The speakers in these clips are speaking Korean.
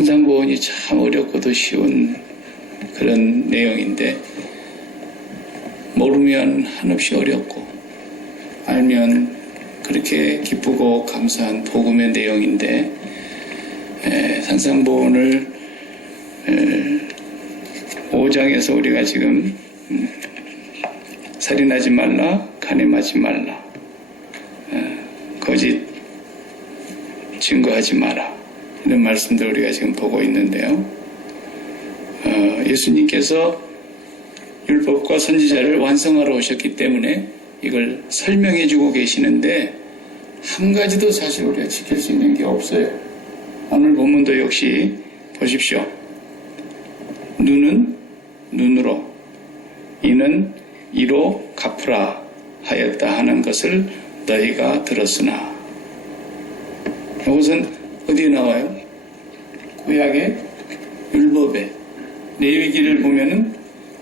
산상보온이 참 어렵고도 쉬운 그런 내용인데, 모르면 한없이 어렵고 알면 그렇게 기쁘고 감사한 복음의 내용인데, 산상보온을 5장에서 우리가 지금 살인하지 말라, 간음하지 말라, 거짓 증거하지 마라, 이런 말씀들 우리가 지금 보고 있는데요. 예수님께서 율법과 선지자를 완성하러 오셨기 때문에 이걸 설명해 주고 계시는데, 한 가지도 사실 우리가 지킬 수 있는 게 없어요. 오늘 본문도 역시 보십시오. 눈은 눈으로, 이는 이로 갚으라 하였다 하는 것을 너희가 들었으나. 이것은 어디에 나와요? 구약의 율법에, 레위기를 보면은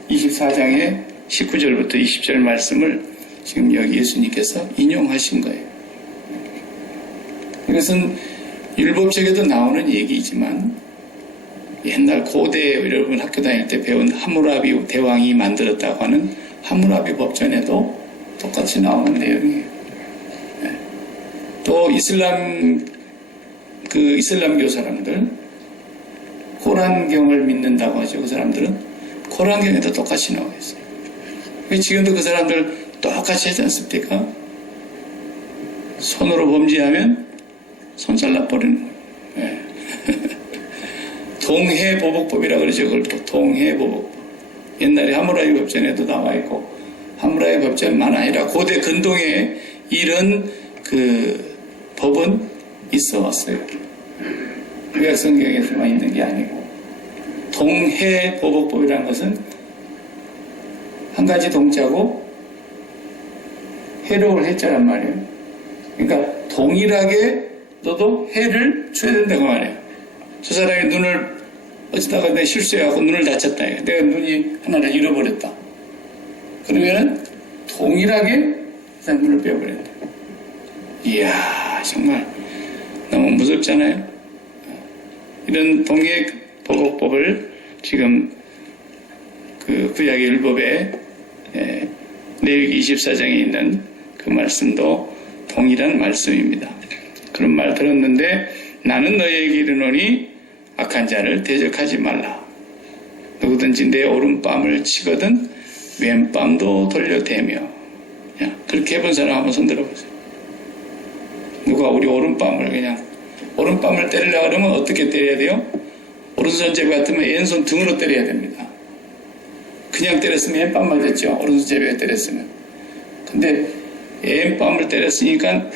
24장의 19절부터 20절 말씀을 지금 여기 예수님께서 인용하신 거예요. 이것은 율법책에도 나오는 얘기이지만, 옛날 고대 여러분 학교 다닐 때 배운 하무라비 대왕이 만들었다고 하는 하무라비 법전에도 똑같이 나오는 내용이에요. 또 이슬람교 사람들, 코란경을 믿는다고 하죠. 그 사람들은 코란경에도 똑같이 나와 있어요. 지금도 그 사람들 똑같이 하지 않습니까? 손으로 범죄하면 손 잘라버리는 거예요. 동해보복법이라고 그러죠. 그걸 또 동해보복법. 옛날에 하무라비 법전에도 나와 있고, 하무라비 법전만 아니라 고대 근동에 이런 그 법은 있어 왔어요. 구약 성경에서만 있는 게 아니고, 동해보복법이라는 것은 한 가지 동자고 해로울 해자란 말이에요. 그러니까 동일하게 너도 해를 줘야 된다고 말이에요. 저 사람이 눈을 어쩌다가 내 실수해갖고 눈을 다쳤다. 내가 눈이 하나를 잃어버렸다. 그러면은 동일하게 그 사람 눈을 빼어버린다. 이야, 정말 너무 무섭잖아요. 이런 동해보복법을 지금 그 구약의 율법에 레위기 24장에 있는 그 말씀도 동일한 말씀입니다. 그런 말 들었는데, 나는 너희에게 이르노니 악한 자를 대적하지 말라. 누구든지 내 오른뺨을 치거든 왼뺨도 돌려대며. 그렇게 해본 사람 한번 손 들어보세요. 누가 우리 오른뺨을 때리려고 그러면 어떻게 때려야 돼요? 오른손잡이 같으면 왼손 등으로 때려야 됩니다. 그냥 때렸으면 왼뺨 맞았죠. 오른손잡이가 때렸으면. 근데 왼뺨을 때렸으니까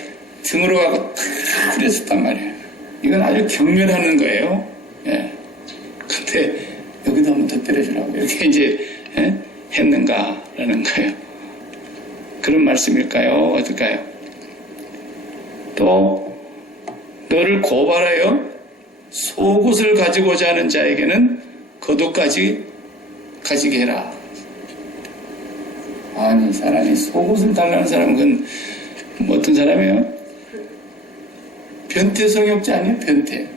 등으로 가고 탁 그랬었단 말이에요. 이건 아주 경멸하는 거예요. 근데 여기도 한번 더 때려주라고 이렇게 이제 했는가라는 거예요. 그런 말씀일까요? 어떨까요? 또 너를 고발하여 속옷을 가지고자 하는 자에게는 겉옷까지 가지게 해라. 아니, 사람이 속옷을 달라는 사람은 그건 뭐 어떤 사람이에요? 변태 성욕자 아니에요? 변태.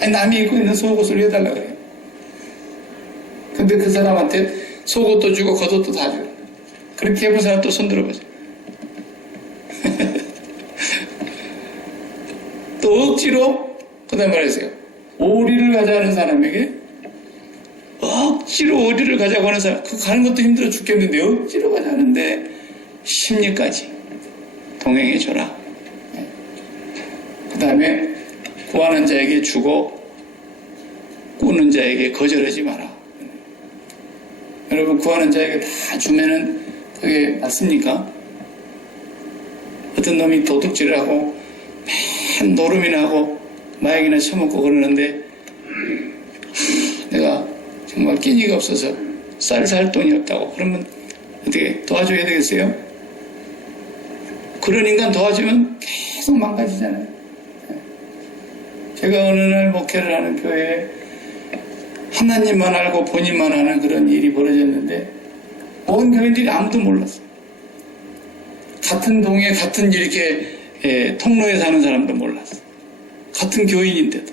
아니, 남이 입고 있는 속옷을 해달라고 그래요. 근데 그 사람한테 속옷도 주고 겉옷도 다 줘요. 그렇게 해본 사람 또 손 들어보세요. 또 억지로 그 다음 말하세요. 오리를 가자는 사람에게 억지로 오리를 가자고 하는 사람, 그 가는 것도 힘들어 죽겠는데 억지로 가자는데 심리까지 동행해 줘라. 그 다음에 구하는 자에게 주고 꾸는 자에게 거절하지 마라. 여러분, 구하는 자에게 다 주면은 그게 맞습니까? 어떤 놈이 도둑질을 하고 맨 노름이나 하고 마약이나 처먹고 그러는데 내가 정말 끼니가 없어서 쌀 살 돈이 없다고 그러면 어떻게 도와줘야 되겠어요? 그런 인간 도와주면 계속 망가지잖아요. 제가 어느 날 목회를 하는 교회에 하나님만 알고 본인만 아는 그런 일이 벌어졌는데 온 교인들이 아무도 몰랐어요. 같은 동에 같은 이렇게 통로에 사는 사람도 몰랐어요. 같은 교인인데도.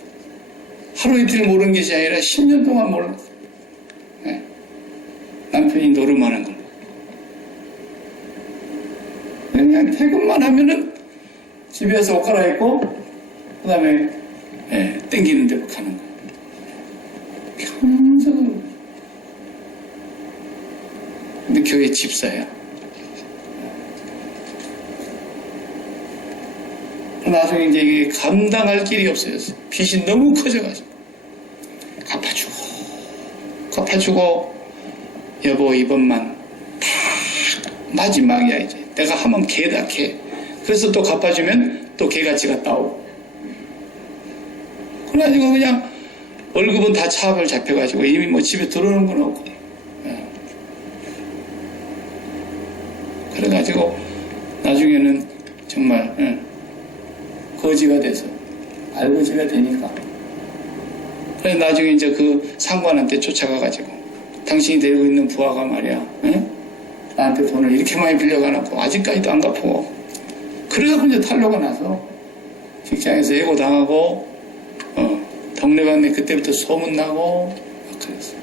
하루 이틀 모르는 것이 아니라 10년 동안 몰랐어요. 네. 남편이 노름하는 걸. 그냥 퇴근만 하면은 집에서 옷 갈아입고 그 다음에 땡기는 대로 가는 거예요. 평생. 근데 교회 집사야. 나중에 이제 이게 감당할 길이 없어졌어요. 빚이 너무 커져가지고. 갚아주고, 여보, 이번만 다 마지막이야, 이제. 내가 하면 개다, 개. 그래서 또 갚아주면 또 개같이 갔다 오고. 그래가지고 그냥 월급은 다 차압을 잡혀가지고 이미 뭐 집에 들어오는 건 없고. 그래가지고 나중에는 정말 거지가 돼서 알거지가 되니까. 그래서 나중에 이제 그 상관한테 쫓아가가지고 당신이 데리고 있는 부하가 말이야, 나한테 돈을 이렇게 많이 빌려가놓고 아직까지도 안 갚고. 그래갖고 이제 탄로가 나서 직장에서 예고당하고 동네방네 그때부터 소문나고 막 그랬어요.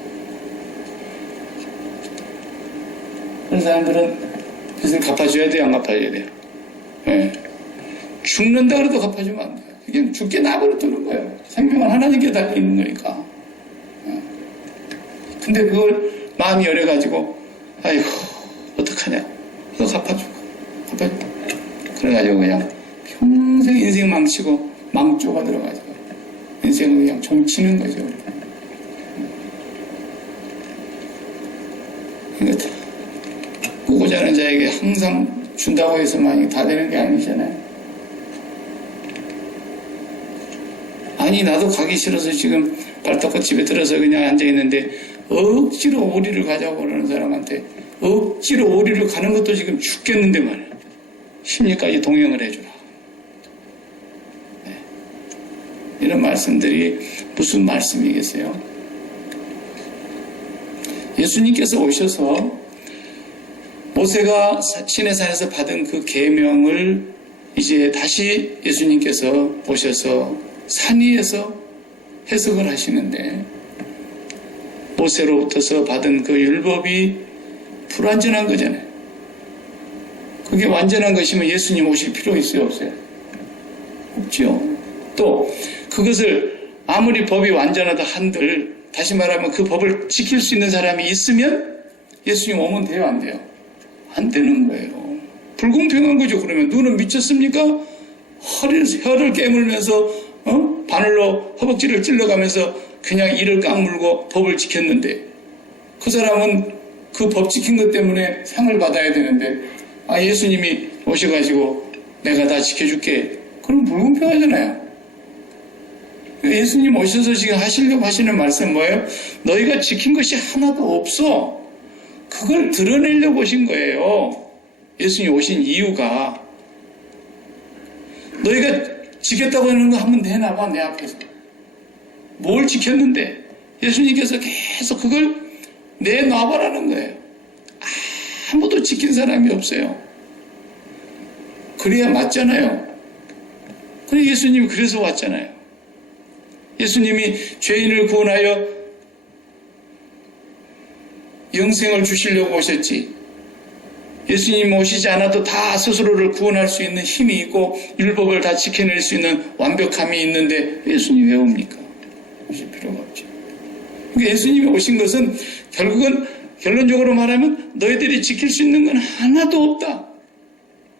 그런 사람들은 빚을 갚아줘야 돼요, 안 갚아줘야 돼요? 죽는다 그래도 갚아주면 안 돼요. 그냥 죽게 나버려 두는 거예요. 생명은 하나님께 달려있는 거니까. 근데 그걸 마음이 열어가지고 아이고 어떡하냐, 그거 갚아주고 그래가지고 그냥 평생 인생 망치고 망조가 들어가지고 인생을 그냥 종치는 거죠. 그러니까 꾸고자 하는 자에게 항상 준다고 해서만이 다 되는 게 아니잖아요. 아니 나도 가기 싫어서 지금 발톱꽃 집에 들어서 그냥 앉아있는데 억지로 오리를 가자고 그러는 사람한테 억지로 오리를 가는 것도 지금 죽겠는데 말이야. 심리까지 동행을 해주라. 네. 이런 말씀들이 무슨 말씀이겠어요? 예수님께서 오셔서 모세가 시내산에서 받은 그 계명을 이제 다시 예수님께서 오셔서 산 위에서 해석을 하시는데, 모세로부터서 받은 그 율법이 불완전한 거잖아요. 그게 완전한 것이면 예수님 오실 필요 있어요, 없어요? 없죠. 또 그것을 아무리 법이 완전하다 한들, 다시 말하면 그 법을 지킬 수 있는 사람이 있으면 예수님 오면 돼요, 안 돼요? 안 되는 거예요. 불공평한 거죠. 그러면 눈은 미쳤습니까? 혀를 깨물면서 바늘로 허벅지를 찔러가면서 그냥 이를 깡물고 법을 지켰는데, 그 사람은 그 법 지킨 것 때문에 상을 받아야 되는데, 예수님이 오셔가지고 내가 다 지켜줄게. 그럼 불공평하잖아요. 예수님 오셔서 지금 하시려고 하시는 말씀은 뭐예요? 너희가 지킨 것이 하나도 없어. 그걸 드러내려고 오신 거예요. 예수님 오신 이유가, 너희가 지켰다고 하는 거 한번 내놔봐, 내 앞에서. 뭘 지켰는데? 예수님께서 계속 그걸 내놔봐라는 거예요. 아무도 지킨 사람이 없어요. 그래야 맞잖아요. 그래 예수님이 그래서 왔잖아요. 예수님이 죄인을 구원하여 영생을 주시려고 오셨지. 예수님 오시지 않아도 다 스스로를 구원할 수 있는 힘이 있고 율법을 다 지켜낼 수 있는 완벽함이 있는데 예수님 왜 옵니까? 오실 필요가 없죠. 그러니까 예수님이 오신 것은 결국은 결론적으로 말하면 너희들이 지킬 수 있는 건 하나도 없다.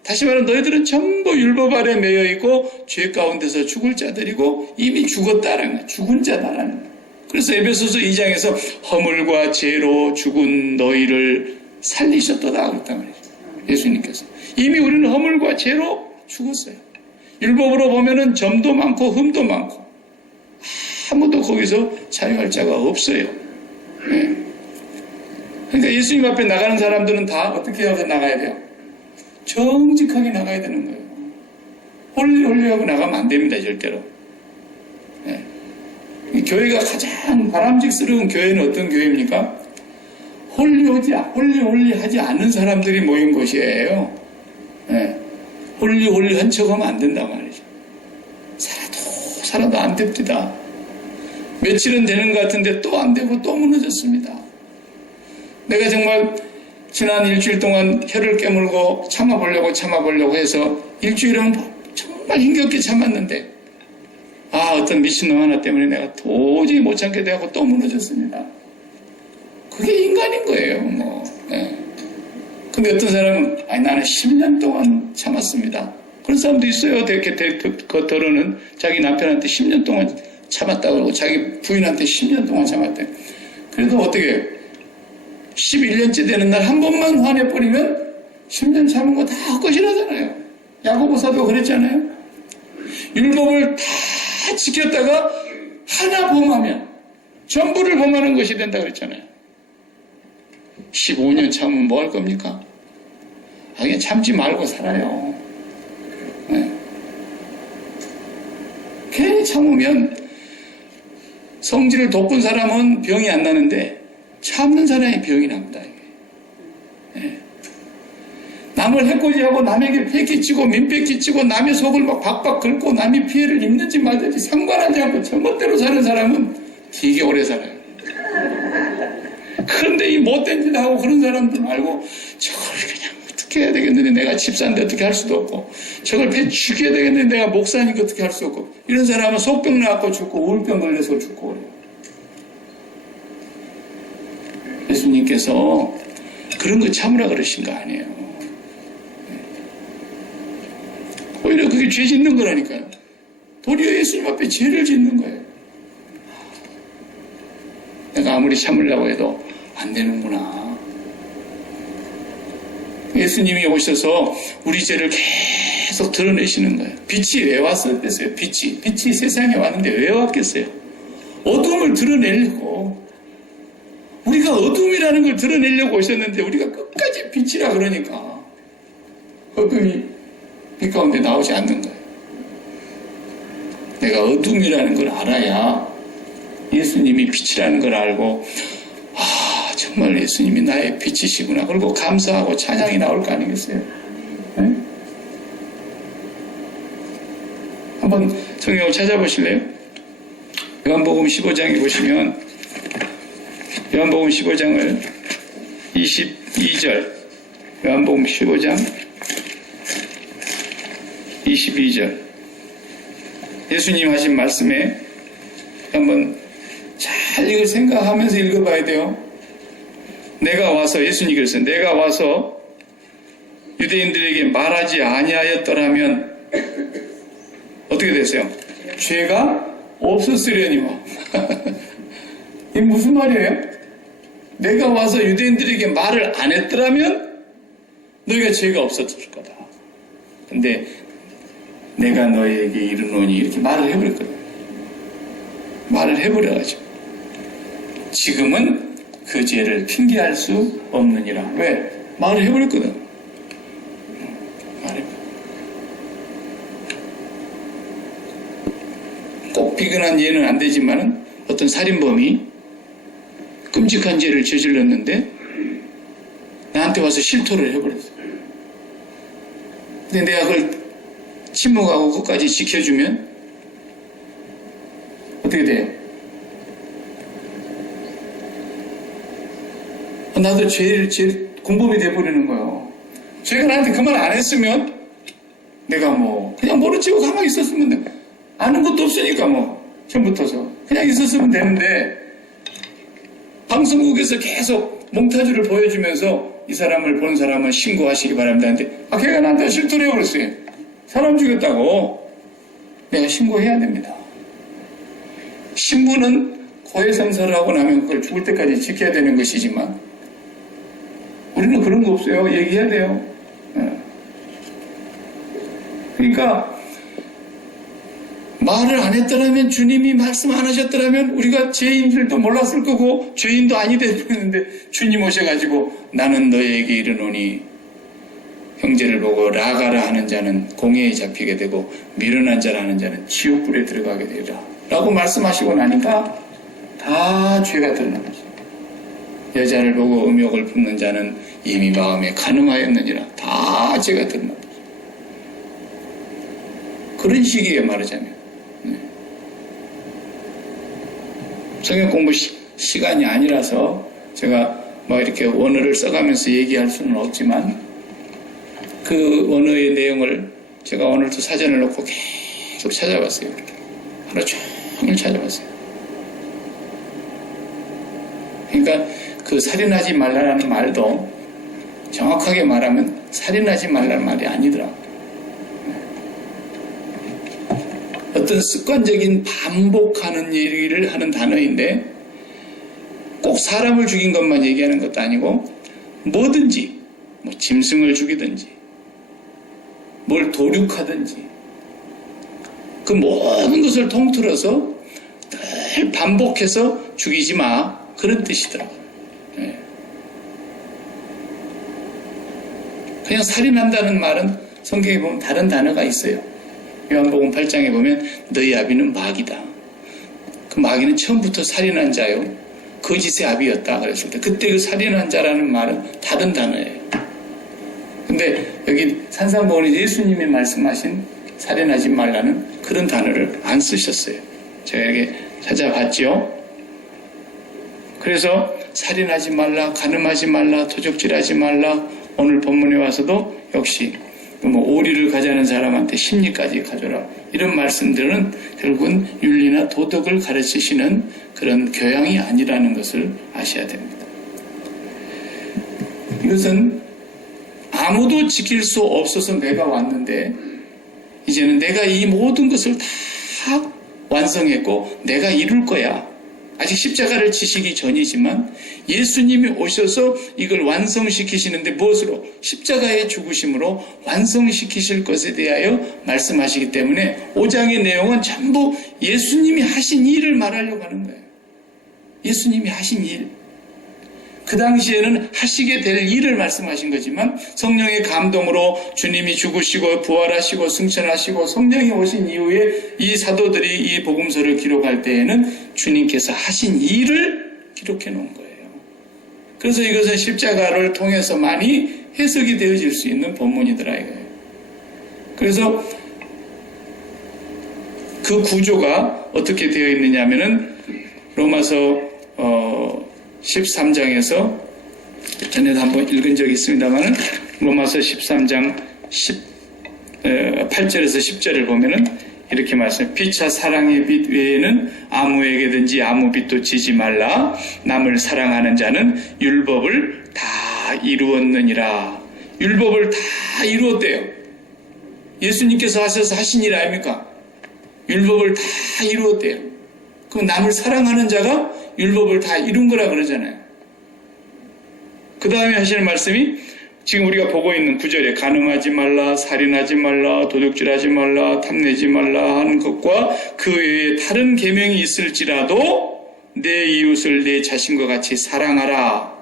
다시 말하면 너희들은 전부 율법 아래 매여 있고 죄 가운데서 죽을 자들이고 이미 죽었다라는 거야. 죽은 자다라는 거야. 그래서 에베소서 2장에서 허물과 죄로 죽은 너희를 살리셨도다 그랬단 말이죠. 예수님께서. 이미 우리는 허물과 죄로 죽었어요. 율법으로 보면은 점도 많고 흠도 많고 아무도 거기서 자유할 자가 없어요. 네. 그러니까 예수님 앞에 나가는 사람들은 다 어떻게 해서 나가야 돼요? 정직하게 나가야 되는 거예요. 홀리하고 나가면 안 됩니다, 절대로. 네. 교회가 가장 바람직스러운 교회는 어떤 교회입니까? 홀리하지 않은 사람들이 모인 곳이에요. 네. 홀리한 척하면 안 된단 말이죠. 살아도 안 됩니다. 며칠은 되는 것 같은데 또 안 되고 또 무너졌습니다. 내가 정말 지난 일주일 동안 혀를 깨물고 참아보려고 해서 일주일은 정말 힘겹게 참았는데 어떤 미친놈 하나 때문에 내가 도저히 못 참게 되고 또 무너졌습니다. 그게 인간인 거예요. 네. 근데 어떤 사람은 나는 10년 동안 참았습니다. 그런 사람도 있어요. 겉으로는 자기 남편한테 10년 동안 참았다고 그러고 자기 부인한테 10년 동안 참았대. 그래도 어떻게 11년째 되는 날 한 번만 화내버리면 10년 참은 거 다 헛것이라잖아요. 야고보사도 그랬잖아요. 율법을 다 지켰다가 하나 범하면 전부를 범하는 것이 된다고 그랬잖아요. 15년 참으면 뭐 할 겁니까? 그냥 참지 말고 살아요. 네. 괜히 참으면 성질을 돋군 사람은 병이 안 나는데 참는 사람이 병이 납니다. 네. 남을 해코지하고 남에게 패기치고 민폐끼치고 남의 속을 막 박박 긁고 남이 피해를 입는지 말든지 상관하지 않고 전멋대로 사는 사람은 되게 오래 살아요. 그런데 이 못된 짓 하고 그런 사람들 말고 저걸 그냥 어떻게 해야 되겠는데 내가 집사인데 어떻게 할 수도 없고 저걸 배 죽여야 되겠는데 내가 목사니까 어떻게 할 수 없고 이런 사람은 속병 나고 죽고 우울병 걸려서 죽고 그래요. 예수님께서 그런 거 참으라 그러신 거 아니에요. 오히려 그게 죄 짓는 거라니까요. 도리어 예수님 앞에 죄를 짓는 거예요. 내가 아무리 참으려고 해도 안 되는구나. 예수님이 오셔서 우리 죄를 계속 드러내시는 거예요. 빛이 왜 왔었겠어요? 빛이 세상에 왔는데 왜 왔겠어요? 어둠을 드러내려고. 우리가 어둠이라는 걸 드러내려고 오셨는데 우리가 끝까지 빛이라 그러니까 어둠이 빛 가운데 나오지 않는 거예요. 내가 어둠이라는 걸 알아야 예수님이 빛이라는 걸 알고 정말 예수님이 나의 빛이시구나. 그리고 감사하고 찬양이 나올 거 아니겠어요? 네? 한번 성경을 찾아보실래요? 요한복음 15장에 보시면 요한복음 15장을 22절 요한복음 15장 22절 예수님 하신 말씀에 한번 잘 이걸 생각하면서 읽어봐야 돼요. 내가 와서 예수님이 그랬어요. 내가 와서 유대인들에게 말하지 아니하였더라면 어떻게 됐어요? 죄가 없었으려니와. 이게 무슨 말이에요? 내가 와서 유대인들에게 말을 안 했더라면 너희가 죄가 없었을 거다. 근데 내가 너희에게 이르노니 이렇게 말을 해버렸거든. 말을 해버려가지고 지금은 그 죄를 핑계할 수 없느니라. 왜? 말을 해버렸거든. 꼭 비근한 예는 안 되지만은 어떤 살인범이 끔찍한 죄를 저질렀는데 나한테 와서 실토를 해버렸어. 근데 내가 그걸 침묵하고 끝까지 지켜주면 어떻게 돼요? 나도 제일 공범이 돼버리는 거예요. 제가 나한테 그 말 안 했으면 내가 그냥 모른 척하고 가만히 있었으면 돼. 아는 것도 없으니까 처음부터서 그냥 있었으면 되는데 방송국에서 계속 몽타주를 보여주면서 이 사람을 본 사람은 신고하시기 바랍니다. 근데 걔가 나한테 실토를 해버렸어요. 사람 죽였다고. 내가 신고해야 됩니다. 신부는 고해성사를 하고 나면 그걸 죽을 때까지 지켜야 되는 것이지만 우리는 그런 거 없어요. 얘기해야 돼요. 그러니까 말을 안 했더라면 주님이 말씀 안 하셨더라면 우리가 죄인 줄도 몰랐을 거고 죄인도 아니 되는데 주님 오셔가지고 나는 너에게 이르노니 형제를 보고 라가라 하는 자는 공회에 잡히게 되고 미련한 자라 하는 자는 지옥불에 들어가게 되리라 라고 말씀하시고 나니까 다 죄가 드러난 거죠. 여자를 보고 음욕을 품는 자는 이미 마음에 간음하였느니라. 다 죄가 드러난 거죠. 그런 식이에요, 말하자면. 성경 공부 시간이 아니라서 제가 뭐 이렇게 원어를 써가면서 얘기할 수는 없지만 그 원어의 내용을 제가 오늘도 사전을 놓고 계속 찾아봤어요. 하루 종일 찾아봤어요. 그러니까 그 살인하지 말라는 말도 정확하게 말하면 살인하지 말라는 말이 아니더라. 어떤 습관적인 반복하는 얘기를 하는 단어인데 꼭 사람을 죽인 것만 얘기하는 것도 아니고 뭐든지 뭐 짐승을 죽이든지 뭘 도륙하든지 그 모든 것을 통틀어서 늘 반복해서 죽이지 마 그런 뜻이더라고요. 그냥 살인한다는 말은 성경에 보면 다른 단어가 있어요. 요한복음 8장에 보면 너희 아비는 마귀다. 그 마귀는 처음부터 살인한 자요. 거짓의 아비였다 그랬을 때 그때 그 살인한 자라는 말은 다른 단어예요. 근데 여기 산상보훈에 예수님이 말씀하신 살인하지 말라는 그런 단어를 안 쓰셨어요. 제가 이렇게 찾아봤죠. 그래서 살인하지 말라, 간음하지 말라, 도적질하지 말라 오늘 본문에 와서도 역시 뭐 오리를 가자는 사람한테 심리까지 가져라 이런 말씀들은 결국은 윤리나 도덕을 가르치시는 그런 교양이 아니라는 것을 아셔야 됩니다. 이것은 아무도 지킬 수 없어서 내가 왔는데 이제는 내가 이 모든 것을 다 완성했고 내가 이룰 거야. 아직 십자가를 지시기 전이지만 예수님이 오셔서 이걸 완성시키시는데 무엇으로? 십자가의 죽으심으로 완성시키실 것에 대하여 말씀하시기 때문에 5장의 내용은 전부 예수님이 하신 일을 말하려고 하는 거예요. 예수님이 하신 일. 그 당시에는 하시게 될 일을 말씀하신 거지만 성령의 감동으로 주님이 죽으시고 부활하시고 승천하시고 성령이 오신 이후에 이 사도들이 이 복음서를 기록할 때에는 주님께서 하신 일을 기록해 놓은 거예요. 그래서 이것은 십자가를 통해서만이 해석이 되어질 수 있는 본문이더라 이거예요. 그래서 그 구조가 어떻게 되어 있느냐 하면은 로마서 13장에서 전에도 한번 읽은 적이 있습니다만은 로마서 13장 8절에서 10절을 보면은 이렇게 말씀해요. 피차 사랑의 빛 외에는 아무에게든지 아무 빛도 지지 말라. 남을 사랑하는 자는 율법을 다 이루었느니라. 율법을 다 이루었대요. 예수님께서 하셔서 하신 일 아닙니까? 율법을 다 이루었대요. 그 남을 사랑하는 자가 율법을 다 이룬 거라 그러잖아요. 그 다음에 하시는 말씀이 지금 우리가 보고 있는 구절에 간음하지 말라, 살인하지 말라, 도둑질하지 말라, 탐내지 말라 하는 것과 그 외에 다른 계명이 있을지라도 내 이웃을 내 자신과 같이 사랑하라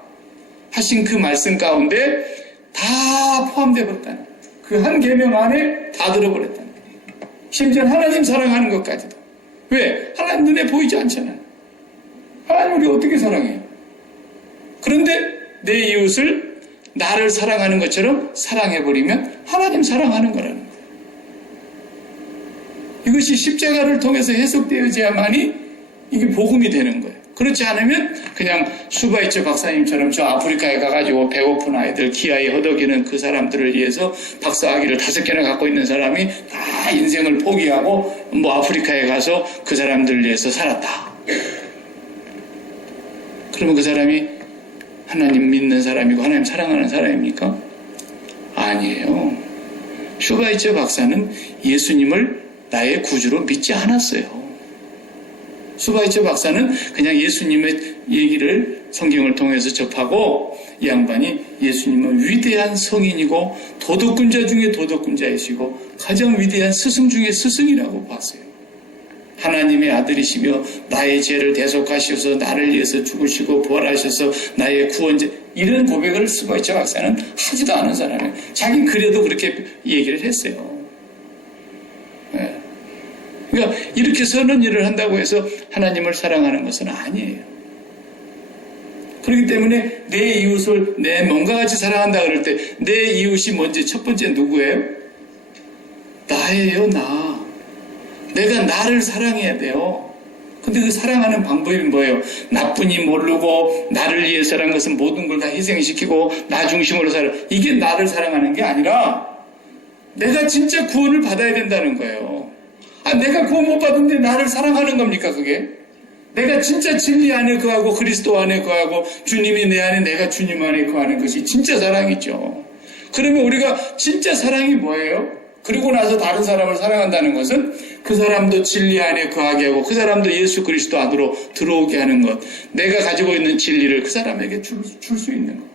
하신 그 말씀 가운데 다 포함되어 버렸다는 거예요. 그 한 계명 안에 다 들어버렸다는 거예요. 심지어 하나님 사랑하는 것까지도. 왜? 하나님 눈에 보이지 않잖아요. 하나님 우리 어떻게 사랑해요? 그런데 내 이웃을 나를 사랑하는 것처럼 사랑해버리면 하나님 사랑하는 거라는 거예요. 이것이 십자가를 통해서 해석되어야만이 이게 복음이 되는 거예요. 그렇지 않으면 그냥 수바이처 박사님처럼 저 아프리카에 가가지고 배고픈 아이들 기아에 허덕이는 그 사람들을 위해서 박사학위를 5개나 갖고 있는 사람이 다 인생을 포기하고 뭐 아프리카에 가서 그 사람들을 위해서 살았다. 그러면 그 사람이 하나님 믿는 사람이고 하나님 사랑하는 사람입니까? 아니에요. 슈바이처 박사는 예수님을 나의 구주로 믿지 않았어요. 슈바이처 박사는 그냥 예수님의 얘기를 성경을 통해서 접하고 이 양반이 예수님은 위대한 성인이고 도덕군자 중에 도덕군자이시고 가장 위대한 스승 중에 스승이라고 봤어요. 하나님의 아들이시며 나의 죄를 대속하셔서 나를 위해서 죽으시고 부활하셔서 나의 구원자 이런 고백을 슈바이처 박사는 하지도 않은 사람이에요. 자기 그래도 그렇게 얘기를 했어요. 네. 그러니까 이렇게 선한 일을 한다고 해서 하나님을 사랑하는 것은 아니에요. 그렇기 때문에 내 이웃을 내 몸과 같이 사랑한다 그럴 때 내 이웃이 먼저 첫 번째 누구예요? 나예요. 나. 내가 나를 사랑해야 돼요. 근데 그 사랑하는 방법이 뭐예요? 나뿐이 모르고 나를 위해서라는 것은 모든 걸 다 희생시키고 나 중심으로 살아. 이게 나를 사랑하는 게 아니라 내가 진짜 구원을 받아야 된다는 거예요. 내가 구원 못 받은데 나를 사랑하는 겁니까 그게? 내가 진짜 진리 안에 거하고 그리스도 안에 거하고 주님이 내 안에 내가 주님 안에 거하는 것이 진짜 사랑이죠. 그러면 우리가 진짜 사랑이 뭐예요? 그리고 나서 다른 사람을 사랑한다는 것은 그 사람도 진리 안에 거하게 하고 그 사람도 예수 그리스도 안으로 들어오게 하는 것. 내가 가지고 있는 진리를 그 사람에게 줄 수 있는 것.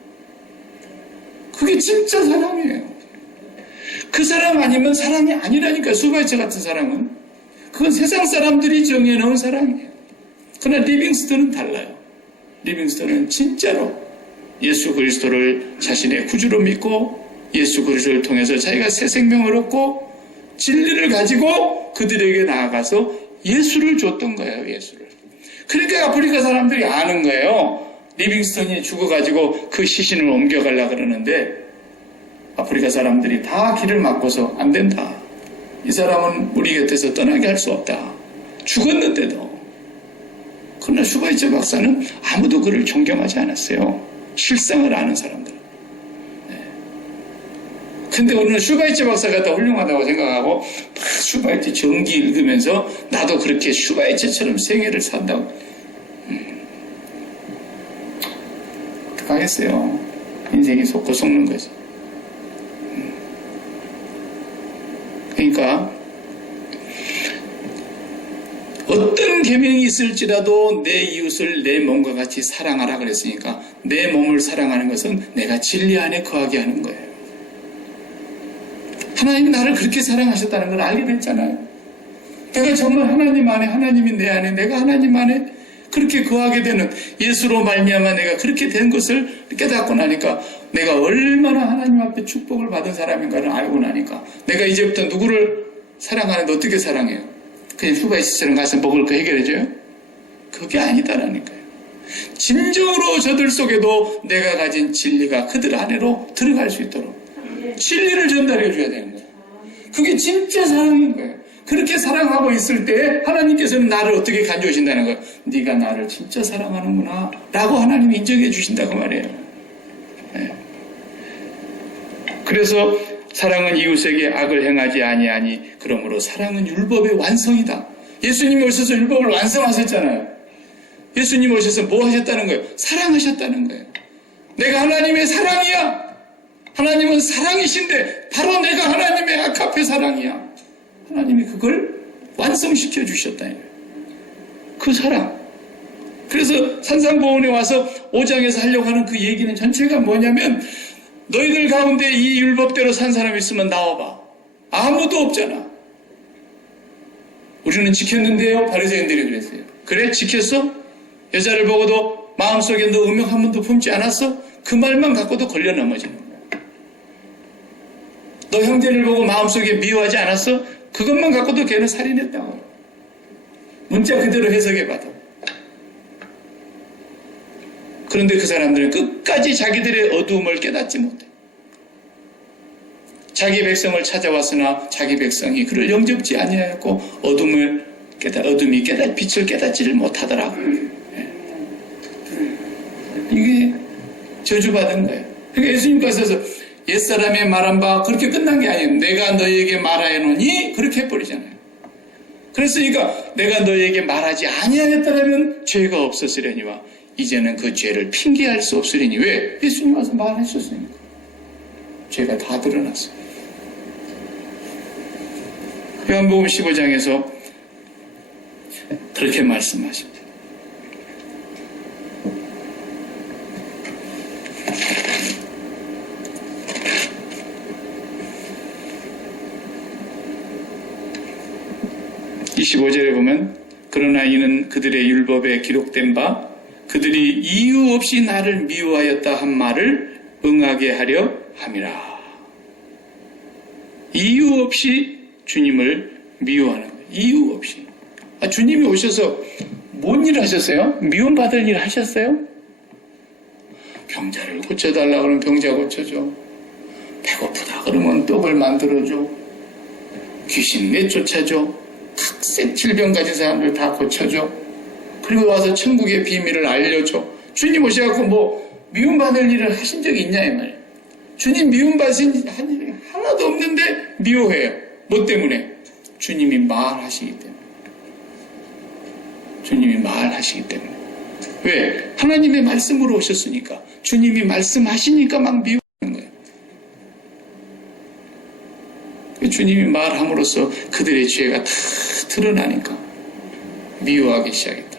그게 진짜 사랑이에요. 그 사랑 아니면 사랑이 아니라니까. 수바이처 같은 사랑은. 그건 세상 사람들이 정해놓은 사랑이에요. 그러나 리빙스턴은 달라요. 리빙스턴은 진짜로 예수 그리스도를 자신의 구주로 믿고 예수 그리스도를 통해서 자기가 새 생명을 얻고 진리를 가지고 그들에게 나아가서 예수를 줬던 거예요. 예수를. 그러니까 아프리카 사람들이 아는 거예요. 리빙스턴이 죽어가지고 그 시신을 옮겨가려고 그러는데 아프리카 사람들이 다 길을 막고서 안 된다. 이 사람은 우리 곁에서 떠나게 할 수 없다. 죽었는데도. 그러나 슈바이처 박사는 아무도 그를 존경하지 않았어요. 실상을 아는 사람들. 근데 오늘 슈바이처 박사가 더 훌륭하다고 생각하고 막 슈바이처 전기 읽으면서 나도 그렇게 슈바이처처럼 생애를 산다고. 어떡하겠어요. 인생이 속고 속는 거지. 그러니까 어떤 계명이 있을지라도 내 이웃을 내 몸과 같이 사랑하라 그랬으니까 내 몸을 사랑하는 것은 내가 진리 안에 거하게 하는 거예요. 하나님이 나를 그렇게 사랑하셨다는 걸 알게 됐잖아요. 내가 정말 하나님 안에, 하나님이 내 안에, 내가 하나님 안에 그렇게 거하게 되는 예수로 말미암아 내가 그렇게 된 것을 깨닫고 나니까 내가 얼마나 하나님 앞에 축복을 받은 사람인가를 알고 나니까 내가 이제부터 누구를 사랑하는데 어떻게 사랑해요? 그냥 슈바이처럼 가서 먹을 거 해결해줘요? 그게 아니다라니까요. 진정으로 저들 속에도 내가 가진 진리가 그들 안으로 들어갈 수 있도록 진리를 전달해 줘야 되는 거예요. 그게 진짜 사랑인 거예요. 그렇게 사랑하고 있을 때 하나님께서는 나를 어떻게 간주하신다는 거예요. 네가 나를 진짜 사랑하는구나 라고 하나님이 인정해 주신다고 말이에요. 네. 그래서 사랑은 이웃에게 악을 행하지 아니하니 그러므로 사랑은 율법의 완성이다. 예수님이 오셔서 율법을 완성하셨잖아요. 예수님이 오셔서 뭐 하셨다는 거예요? 사랑하셨다는 거예요. 내가 하나님의 사랑이야. 하나님은 사랑이신데 바로 내가 하나님의 아카페 사랑이야. 하나님이 그걸 완성시켜 주셨다. 그 사랑. 그래서 산상보훈에 와서 5장에서 하려고 하는 그 얘기는 전체가 뭐냐면 너희들 가운데 이 율법대로 산 사람 있으면 나와봐. 아무도 없잖아. 우리는 지켰는데요. 바리새인들이 그랬어요. 그래? 지켰어? 여자를 보고도 마음속에 너 음욕 한 번도 품지 않았어? 그 말만 갖고도 걸려 넘어지는 거야. 너 형제를 보고 마음속에 미워하지 않았어? 그것만 갖고도 걔는 살인했다고. 문자 그대로 해석해봐도. 그런데 그 사람들은 끝까지 자기들의 어두움을 깨닫지 못해. 자기 백성을 찾아왔으나 자기 백성이 그를 영접지 아니하였고 어둠이 빛을 깨닫지를 못하더라고. 이게 저주받은 거예요. 그러니까 예수님께서 옛사람의 말한 바 그렇게 끝난 게 아니에요. 내가 너희에게 말하노니 그렇게 해버리잖아요. 그랬으니까 내가 너희에게 말하지 아니하였다면 죄가 없었으려니와 이제는 그 죄를 핑계할 수 없으리니. 왜? 예수님 와서 말하셨으니까. 죄가 다 드러났어요. 요한복음 15장에서 그렇게 말씀하십니다. (25절에) 보면 그러나 이는 그들의 율법에 기록된 바 그들이 이유 없이 나를 미워하였다 한 말을 응하게 하려 함이라. 이유 없이 주님을 미워하는 거예요. 이유 없이. 주님이 오셔서 뭔 일 하셨어요? 미움받을 일 하셨어요? 병자를 고쳐달라고 그러면 병자 고쳐줘. 배고프다 그러면 떡을 만들어줘. 귀신 내쫓아줘. 각색 질병 가진 사람들 다 고쳐줘. 그리고 와서 천국의 비밀을 알려줘. 주님 오셔갖고 뭐 미움받을 일을 하신 적이 있냐 이 말이에요. 주님 미움받으신 한 일이 하나도 없는데 미워해요. 뭐 때문에? 주님이 말하시기 때문에. 주님이 말하시기 때문에. 왜? 하나님의 말씀으로 오셨으니까. 주님이 말씀하시니까 막 미워하는 거예요. 주님이 말함으로써 그들의 죄가 다 드러나니까 미워하기 시작했다.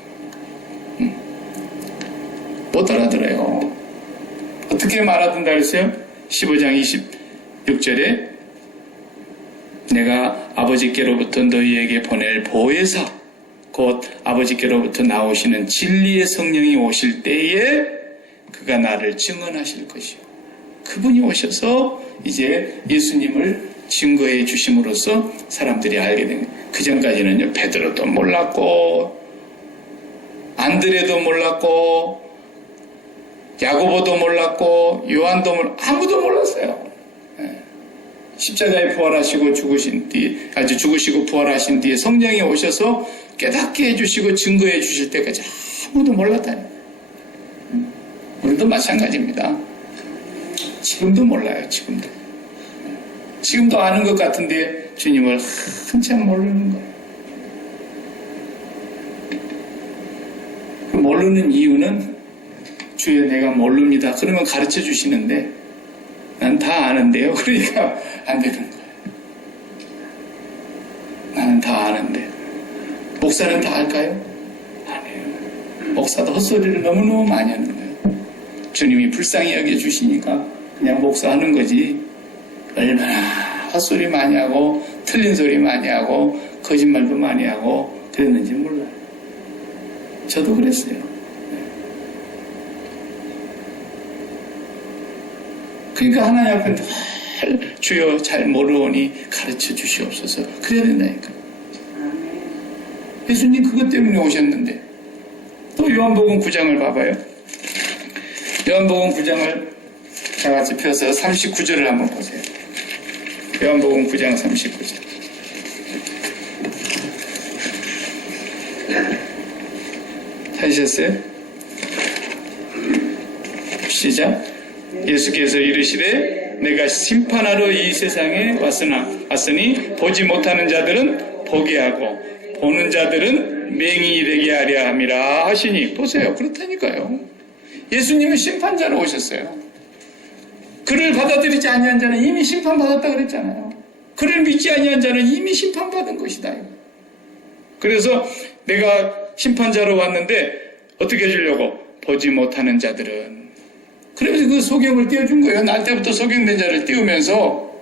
못 알아들어요. 어떻게 말하든다 그랬어요? 15장 26절에 내가 아버지께로부터 너희에게 보낼 보혜사 곧 아버지께로부터 나오시는 진리의 성령이 오실 때에 그가 나를 증언하실 것이요. 그분이 오셔서 이제 예수님을 증거해 주심으로써 사람들이 알게 된 거예요. 그 전까지는요, 베드로도 몰랐고 안드레도 몰랐고 야고보도 몰랐고 요한도 아무도 몰랐어요. 십자가에 부활하시고 죽으시고 부활하신 뒤에 성령이 오셔서 깨닫게 해주시고 증거해 주실 때까지 아무도 몰랐다니. 우리도 마찬가지입니다. 지금도 몰라요. 지금도 아는 것 같은데 주님을 한참 모르는 거예요. 그 모르는 이유는 주여 내가 모릅니다. 그러면 가르쳐 주시는데 난 다 아는데요. 그러니까 안 되는 거예요. 나는 다 아는데. 목사는 다 알까요? 아니에요. 목사도 헛소리를 너무너무 많이 하는 거예요. 주님이 불쌍히 여겨주시니까 그냥 목사하는 거지. 얼마나 헛소리 많이 하고 틀린 소리 많이 하고 거짓말도 많이 하고 그랬는지 몰라요. 저도 그랬어요. 그러니까 하나님 앞에 늘 주여 잘 모르오니 가르쳐 주시옵소서 그래야 된다니까. 예수님 그것 때문에 오셨는데. 또 요한복음 9장을 봐봐요. 요한복음 9장을 다 같이 펴서 39절을 한번 보세요. 요한복음 9장 39절. 찾으셨어요? 시작. 예수께서 이르시되 내가 심판하러 이 세상에 왔으니 보지 못하는 자들은 보게 하고 보는 자들은 맹인이 되게 하려 함이라 하시니. 보세요. 그렇다니까요. 예수님은 심판자로 오셨어요. 그를 받아들이지 아니한 자는 이미 심판받았다 그랬잖아요. 그를 믿지 아니한 자는 이미 심판받은 것이다. 그래서 내가 심판자로 왔는데 어떻게 해주려고? 보지 못하는 자들은. 그러면서 그 소경을 띄워준 거예요. 날 때부터 소경된 자를 띄우면서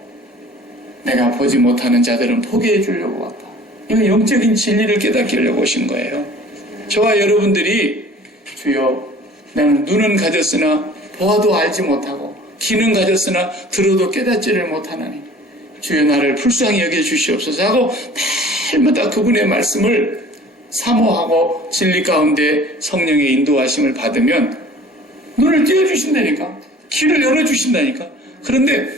내가 보지 못하는 자들은 보게 해주려고 왔다. 이건 영적인 진리를 깨닫게 하려고 오신 거예요. 저와 여러분들이 주여 나는 눈은 가졌으나 보아도 알지 못하고 귀는 가졌으나 들어도 깨닫지를 못하나니 주여 나를 불쌍히 여겨주시옵소서 하고 날마다 그분의 말씀을 사모하고 진리 가운데 성령의 인도하심을 받으면 눈을 띄워주신다니까. 귀를 열어주신다니까. 그런데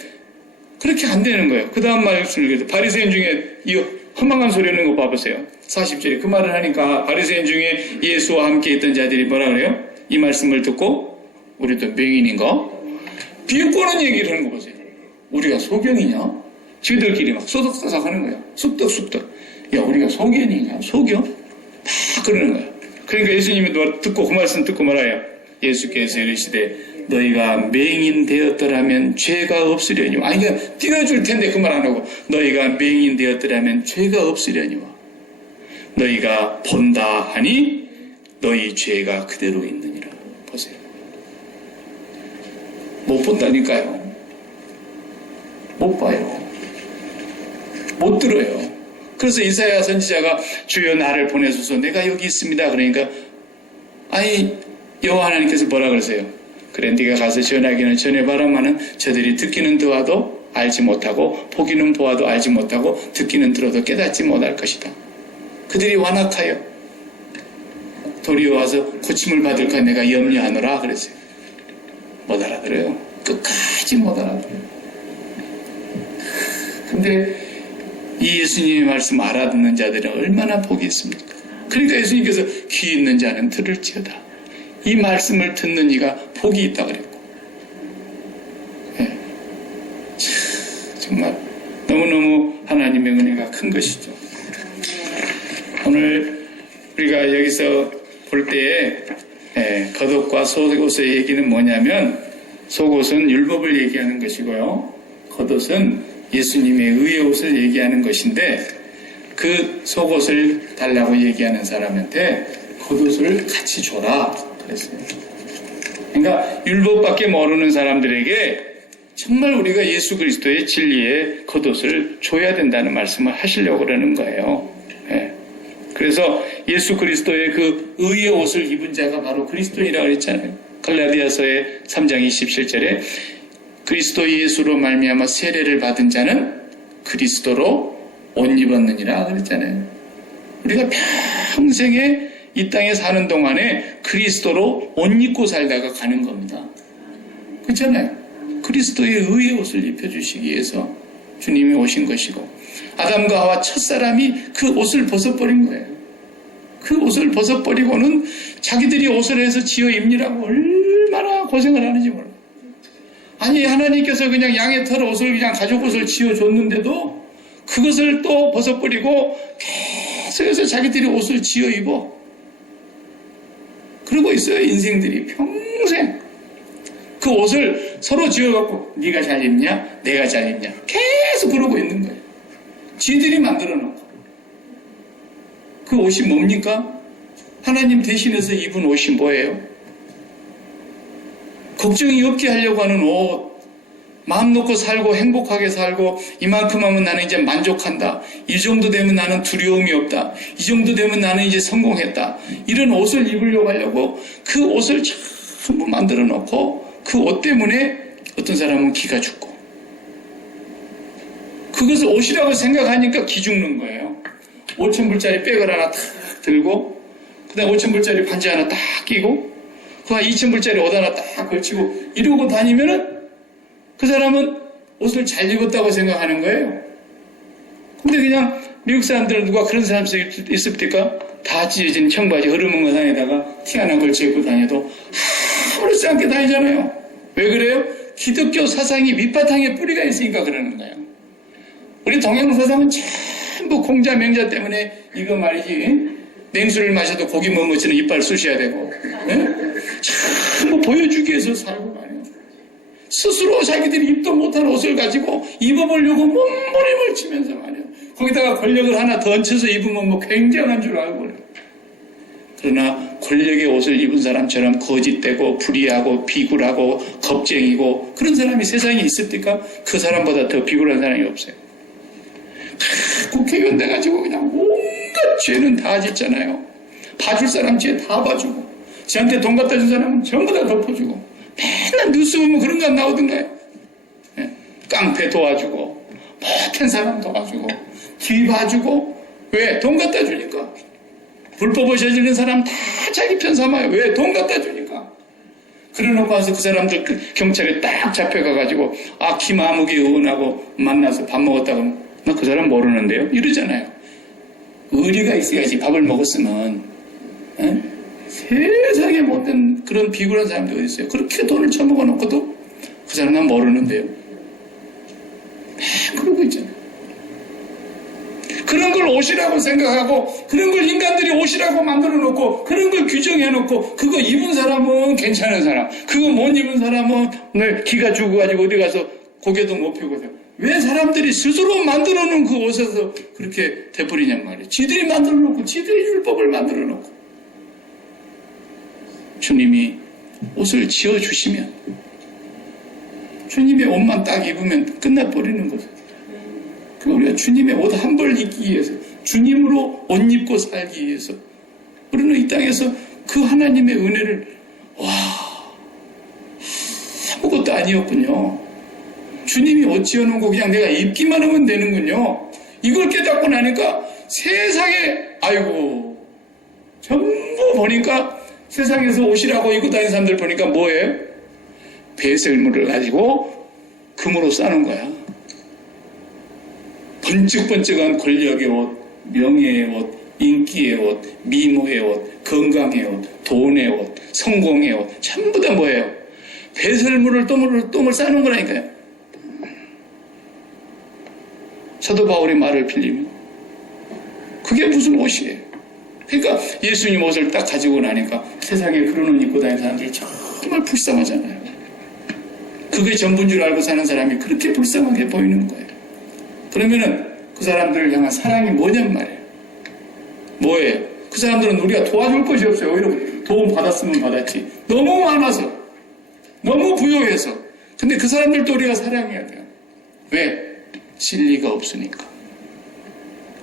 그렇게 안 되는 거예요. 그 다음 말씀을 읽어도 바리새인 중에 이 허망한 소리 하는 거 봐보세요. 40절에 그 말을 하니까 바리새인 중에 예수와 함께 있던 자들이 뭐라 그래요? 이 말씀을 듣고 우리도 맹인인가? 비꼬는 얘기를 하는 거 보세요. 우리가 소경이냐? 지들끼리 막 소득소득 하는 거예요. 쑥덕쑥덕. 야 우리가 소견이냐? 소경? 다 그러는 거예요. 그러니까 예수님이 듣고 그 말씀 듣고 말아요. 예수께서 이르시되 너희가 맹인 되었더라면 죄가 없으려니와. 아니 그냥 띄워줄 텐데 그 말 안 하고 너희가 맹인 되었더라면 죄가 없으려니와. 너희가 본다 하니 너희 죄가 그대로 있느니라. 보세요. 못 본다니까요. 못 봐요. 못 들어요. 그래서 이사야 선지자가 주여 나를 보내소서 내가 여기 있습니다. 그러니까 아니 여호와 하나님께서 뭐라 그러세요? 그래 네가 가서 전하기는 전해봐라마는 저들이 듣기는 들어도 알지 못하고 보기는 보아도 알지 못하고 듣기는 들어도 깨닫지 못할 것이다. 그들이 완악하여 도리어 와서 고침을 받을까 내가 염려하노라 그랬어요. 못 알아들어요. 끝까지 못 알아들어요. 근데 이 예수님의 말씀 알아듣는 자들은 얼마나 복이 있습니까? 그러니까 예수님께서 귀 있는 자는 들을지어다. 이 말씀을 듣는 이가 복이 있다 그랬고. 네. 정말 너무너무 하나님의 은혜가 큰 것이죠. 오늘 우리가 여기서 볼 때에 겉옷과 속옷의 얘기는 뭐냐면, 속옷은 율법을 얘기하는 것이고요, 겉옷은 예수님의 의의 옷을 얘기하는 것인데, 그 속옷을 달라고 얘기하는 사람한테 겉옷을 같이 줘라 그랬어요. 그러니까 율법밖에 모르는 사람들에게 정말 우리가 예수 그리스도의 진리의 겉옷을 줘야 된다는 말씀을 하시려고 그러는 거예요. 그래서 예수 그리스도의 그 의의 옷을 입은 자가 바로 그리스도인이라고 그랬잖아요. 갈라디아서의 3장 27절에 그리스도 예수로 말미암아 세례를 받은 자는 그리스도로 옷 입었느니라 그랬잖아요. 우리가 평생에 이 땅에 사는 동안에 그리스도로 옷 입고 살다가 가는 겁니다. 그렇잖아요. 그리스도의 의의 옷을 입혀주시기 위해서 주님이 오신 것이고, 아담과 하와 첫사람이 그 옷을 벗어버린 거예요. 그 옷을 벗어버리고는 자기들이 옷을 해서 지어 입느라고 얼마나 고생을 하는지 몰라요. 아니, 하나님께서 그냥 양의 털 옷을 그냥 가죽 옷을 지어줬는데도 그것을 또 벗어버리고 계속해서 자기들이 옷을 지어 입어. 그러고 있어요, 인생들이 평생. 그 옷을 서로 지어갖고 네가 잘 입냐? 내가 잘 입냐? 계속 그러고 있는 거예요. 지들이 만들어 놓고. 그 옷이 뭡니까? 하나님 대신해서 입은 옷이 뭐예요? 걱정이 없게 하려고 하는 옷. 마음 놓고 살고 행복하게 살고, 이만큼 하면 나는 이제 만족한다, 이 정도 되면 나는 두려움이 없다, 이 정도 되면 나는 이제 성공했다, 이런 옷을 입으려고 하려고 그 옷을 전부 만들어 놓고, 그 옷 때문에 어떤 사람은 기가 죽고, 그것을 옷이라고 생각하니까 기 죽는 거예요. 5,000불짜리 백을 하나 탁 들고, 그 다음에 5,000불짜리 반지 하나 딱 끼고, 그 다음에 2,000불짜리 옷 하나 딱 걸치고 이러고 다니면은 그 사람은 옷을 잘 입었다고 생각하는 거예요. 근데 그냥 미국 사람들은 누가 그런 사람 있습니까? 다 찢어진 청바지 흐르는 거상에다가 티 하나 걸쳐 입고 다녀도 아무렇지 않게 다니잖아요. 왜 그래요? 기독교 사상이 밑바탕에 뿌리가 있으니까 그러는 거예요. 우리 동양사상은 전부 공자 명자 때문에 이거 말이지, 냉수를 마셔도 고기 먹은 것처럼 이빨 쑤셔야 되고, 전부 보여주기 위해서 살고 말이에요. 스스로 자기들이 입도 못한 옷을 가지고 입어보려고 몸부림을 치면서 말이에요. 거기다가 권력을 하나 더 얹혀서 입으면 뭐 굉장한 줄 알고 그래요. 그러나 권력의 옷을 입은 사람처럼 거짓되고 불의하고 비굴하고 겁쟁이고 그런 사람이 세상에 있습니까? 그 사람보다 더 비굴한 사람이 없어요. 국회의원 돼가지고 그냥 온갖 죄는 다 짓잖아요. 봐줄 사람 죄 다 봐주고, 지한테 돈 갖다 준 사람은 전부 다 덮어주고, 맨날 뉴스 보면 그런 거 안 나오던가요? 깡패 도와주고, 못한 사람 도와주고, 뒤 봐주고. 왜? 돈 갖다 주니까. 불법을 저지르는 사람 다 자기 편 삼아요. 왜? 돈 갖다 주니까. 그래놓고 와서 그 사람들 경찰에 딱 잡혀가가지고, 김아무개 의원하고 만나서 밥 먹었다 그러면 나 그 사람 모르는데요? 이러잖아요. 의리가 있어야지. 밥을 먹었으면. 세상에 못된 그런 비굴한 사람들이 어디 있어요? 그렇게 돈을 처먹어 놓고도 그 사람 난 모르는데요. 그러고 있잖아요. 그런 걸 옷이라고 생각하고, 그런 걸 인간들이 옷이라고 만들어 놓고, 그런 걸 규정해 놓고, 그거 입은 사람은 괜찮은 사람, 그거 못 입은 사람은 오늘 기가 죽어가지고 어디 가서 고개도 못 펴고. 왜 사람들이 스스로 만들어 놓은 그 옷에서 그렇게 돼버리냔 말이에요. 지들이 만들어 놓고, 지들이 율법을 만들어 놓고. 주님이 옷을 지어주시면, 주님의 옷만 딱 입으면 끝나버리는 거죠. 우리가 주님의 옷 한 벌 입기 위해서, 주님으로 옷 입고 살기 위해서, 우리는 이 땅에서 그 하나님의 은혜를, 아무것도 아니었군요. 주님이 옷 지어놓은 거 그냥 내가 입기만 하면 되는군요. 이걸 깨닫고 나니까 세상에, 아이고, 전부 보니까 세상에서 옷이라고 입고 다니는 사람들 보니까 뭐예요? 배설물을 가지고 금으로 싸는 거야. 번쩍번쩍한 권력의 옷, 명예의 옷, 인기의 옷, 미모의 옷, 건강의 옷, 돈의 옷, 성공의 옷, 전부 다 뭐예요? 배설물을 똥을 싸는 거라니까요. 사도 바울이 말을 빌리면 그게 무슨 옷이에요? 그러니까 예수님 옷을 딱 가지고 나니까 세상에 그런 옷 입고 다니는 사람들이 정말 불쌍하잖아요. 그게 전부인 줄 알고 사는 사람이 그렇게 불쌍하게 보이는 거예요. 그러면은 그 사람들을 향한 사랑이 뭐냔 말이에요. 뭐예요? 그 사람들은 우리가 도와줄 것이 없어요. 오히려 도움 받았으면 받았지. 너무 많아서, 너무 부요해서. 근데 그 사람들도 우리가 사랑해야 돼요. 왜? 진리가 없으니까.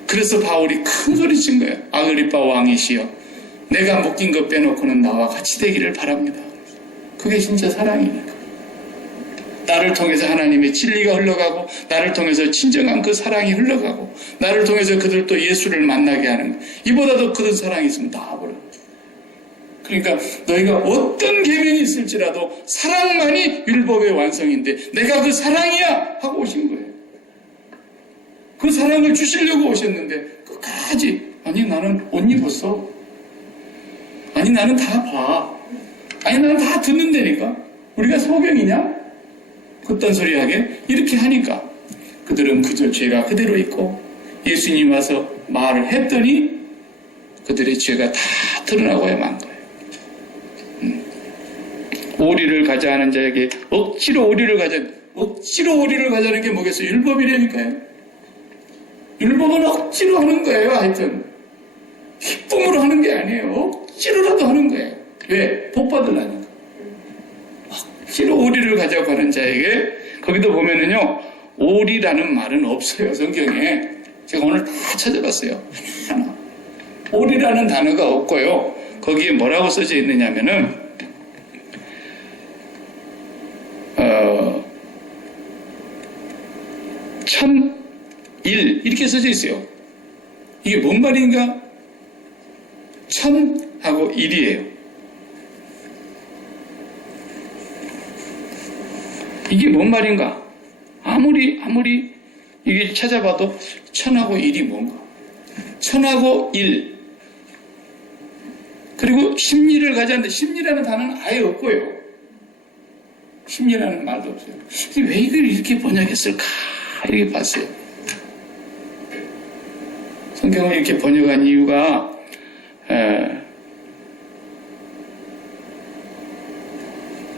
그래서 바울이 큰 소리 친 거예요. 아그리빠 왕이시여, 내가 묶인 것 빼놓고는 나와 같이 되기를 바랍니다. 그게 진짜 사랑이니까. 나를 통해서 하나님의 진리가 흘러가고, 나를 통해서 진정한 그 사랑이 흘러가고, 나를 통해서 그들도 예수를 만나게 하는 것. 이보다 더 큰 사랑이 있으면 나와버려. 그러니까 너희가 어떤 계명이 있을지라도 사랑만이 율법의 완성인데 내가 그 사랑이야 하고 오신 거예요. 그 사랑을 주시려고 오셨는데 끝까지 아니 나는 옷 입었어. 아니 나는 다 봐. 아니 나는 다 듣는다니까. 우리가 소경이냐? 그딴 소리 하게 이렇게 하니까 그들은 그저 죄가 그대로 있고 예수님 와서 말을 했더니 그들의 죄가 다 드러나고야 만 거예요. 오리를 가자 하는 자에게 억지로 오리를 가자는 게 뭐겠어요? 율법이라니까요. 율법은 억지로 하는 거예요. 하여튼 기쁨으로 하는 게 아니에요. 억지로라도 하는 거예요. 왜? 복 받으려니까. 억지로 오리를 가자고 하는 자에게 거기도 보면은요 오리라는 말은 없어요. 성경에. 제가 오늘 다 찾아봤어요. 하나. 오리라는 단어가 없고요. 거기에 뭐라고 써져 있느냐면은 천일 이렇게 써져 있어요. 이게 뭔 말인가? 천하고 일이에요. 이게 뭔 말인가? 아무리 이게 찾아봐도 천하고 일이 뭔가? 천하고 일. 그리고 심리를 가졌는데 심리라는 단어는 아예 없고요. 심리라는 말도 없어요. 왜 이걸 이렇게 번역했을까? 이렇게 봤어요. 성경을 이렇게 번역한 이유가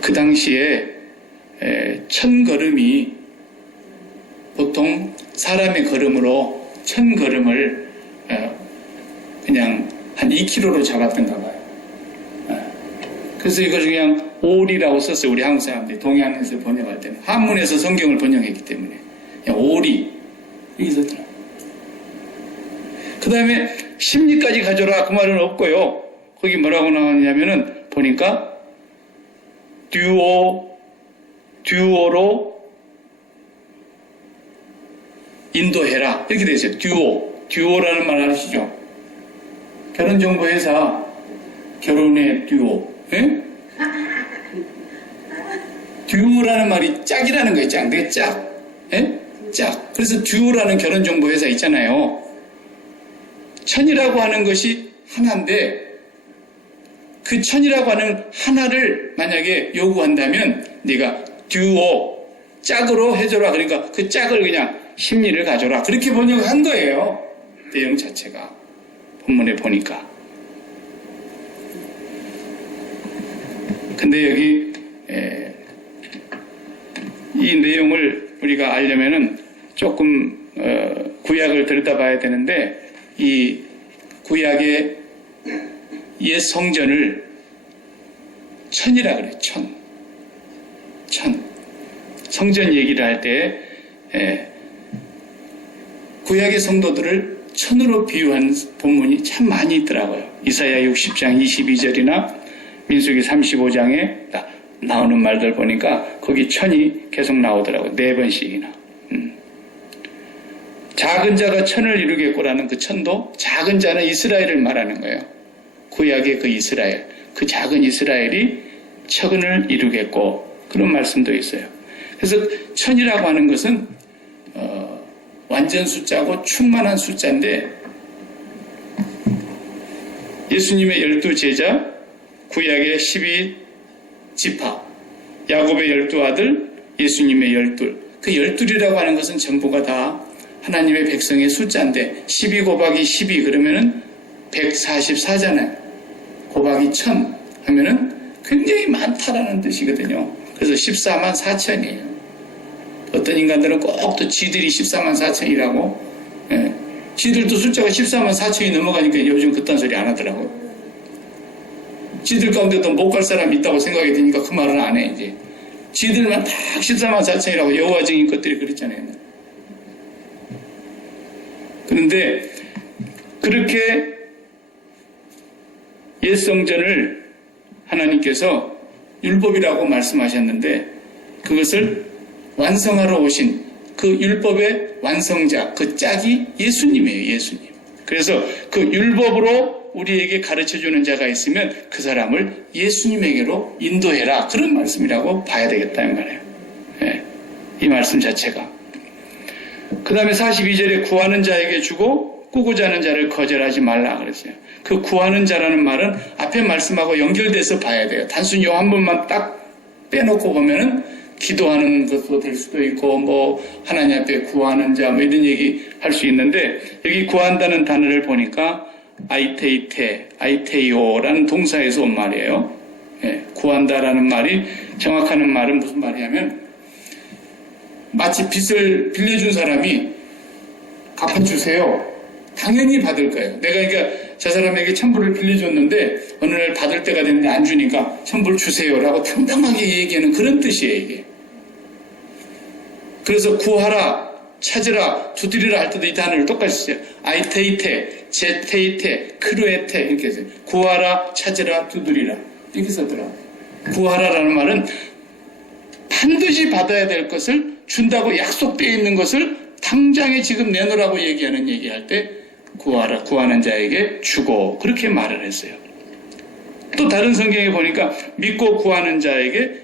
그 당시에 천 걸음이 보통 사람의 걸음으로 천 걸음을 그냥 한 2kg로 잡았던가 봐요. 그래서 이걸 그냥 오리라고 썼어요. 우리 한국 사람들이 동양에서 번역할 때는. 한문에서 성경을 번역했기 때문에 그냥 오리 이렇게 썼더라고요. 그 다음에 심리까지 가져라 그 말은 없고요. 거기 뭐라고 나왔냐면은 보니까 듀오로 인도해라 이렇게 되어 있어요. 듀오라는 말 아시죠? 결혼정보회사 결혼의 듀오. 예? 듀오라는 말이 짝이라는 거예요. 짝. 내가 짝. 예? 짝. 그래서 듀오라는 결혼정보회사 있잖아요. 천이라고 하는 것이 하나인데 그 천이라고 하는 하나를 만약에 요구한다면 네가 듀오 짝으로 해줘라. 그러니까 그 짝을 그냥 심리를 가져라. 그렇게 번역한 거예요. 내용 자체가 본문에 보니까. 근데 여기 이 내용을 우리가 알려면은 조금 구약을 들여다봐야 되는데 이 구약의 옛 성전을 천이라 그래요. 천. 성전 얘기를 할 때 구약의 성도들을 천으로 비유한 본문이 참 많이 있더라고요. 이사야 60장 22절이나 민수기 35장에 나오는 말들 보니까 거기 천이 계속 나오더라고요. 4번씩이나. 작은 자가 천을 이루겠고라는 그 천도 작은 자는 이스라엘을 말하는 거예요. 구약의 그 이스라엘. 그 작은 이스라엘이 천을 이루겠고 그런 말씀도 있어요. 그래서 천이라고 하는 것은 완전 숫자고 충만한 숫자인데 예수님의 12제자, 구약의 12지파, 야곱의 12아들, 예수님의 12. 그 12이라고 하는 것은 전부가 다 하나님의 백성의 숫자인데 12 곱하기 12 그러면은 144잖아요. 곱하기 1000 하면은 굉장히 많다라는 뜻이거든요. 그래서 14만 4천이에요. 어떤 인간들은 꼭 또 지들이 14만 4천이라고, 예. 지들도 숫자가 14만 4천이 넘어가니까 요즘 그딴 소리 안 하더라고요. 지들 가운데도 못 갈 사람이 있다고 생각이 드니까 그 말은 안 해, 이제. 지들만 딱 14만 4천이라고 여호와 증인 것들이 그랬잖아요. 그런데 그렇게 옛 성전을 하나님께서 율법이라고 말씀하셨는데 그것을 완성하러 오신 그 율법의 완성자, 그 짝이 예수님이에요. 예수님. 그래서 그 율법으로 우리에게 가르쳐주는 자가 있으면 그 사람을 예수님에게로 인도해라. 그런 말씀이라고 봐야 되겠다 이 말이에요. 네, 이 말씀 자체가. 그 다음에 42절에 구하는 자에게 주고 꾸고자 하는 자를 거절하지 말라 그랬어요. 그 구하는 자라는 말은 앞에 말씀하고 연결돼서 봐야 돼요. 단순히 요 한 번만 딱 빼놓고 보면은 기도하는 것도 될 수도 있고 뭐 하나님 앞에 구하는 자 뭐 이런 얘기 할 수 있는데 여기 구한다는 단어를 보니까 아이테이오라는 동사에서 온 말이에요. 예, 구한다라는 말이 정확한 말은 무슨 말이냐면 마치 빚을 빌려준 사람이 갚아주세요. 당연히 받을 거예요. 내가 그러니까 저 사람에게 1,000불을 빌려줬는데 어느 날 받을 때가 됐는데 안 주니까 1,000불 주세요라고 평평하게 얘기하는 그런 뜻이에요. 이게. 그래서 구하라, 찾으라, 두드리라 할 때도 이 단어를 똑같이 써요. 아이테이테, 제테이테, 크루에테 이렇게 해서 구하라, 찾으라, 두드리라 이렇게 썼더라. 구하라라는 말은 반드시 받아야 될 것을 준다고 약속되어 있는 것을 당장에 지금 내놓으라고 얘기할 때 구하라, 구하는 자에게 주고 그렇게 말을 했어요. 또 다른 성경에 보니까 믿고 구하는 자에게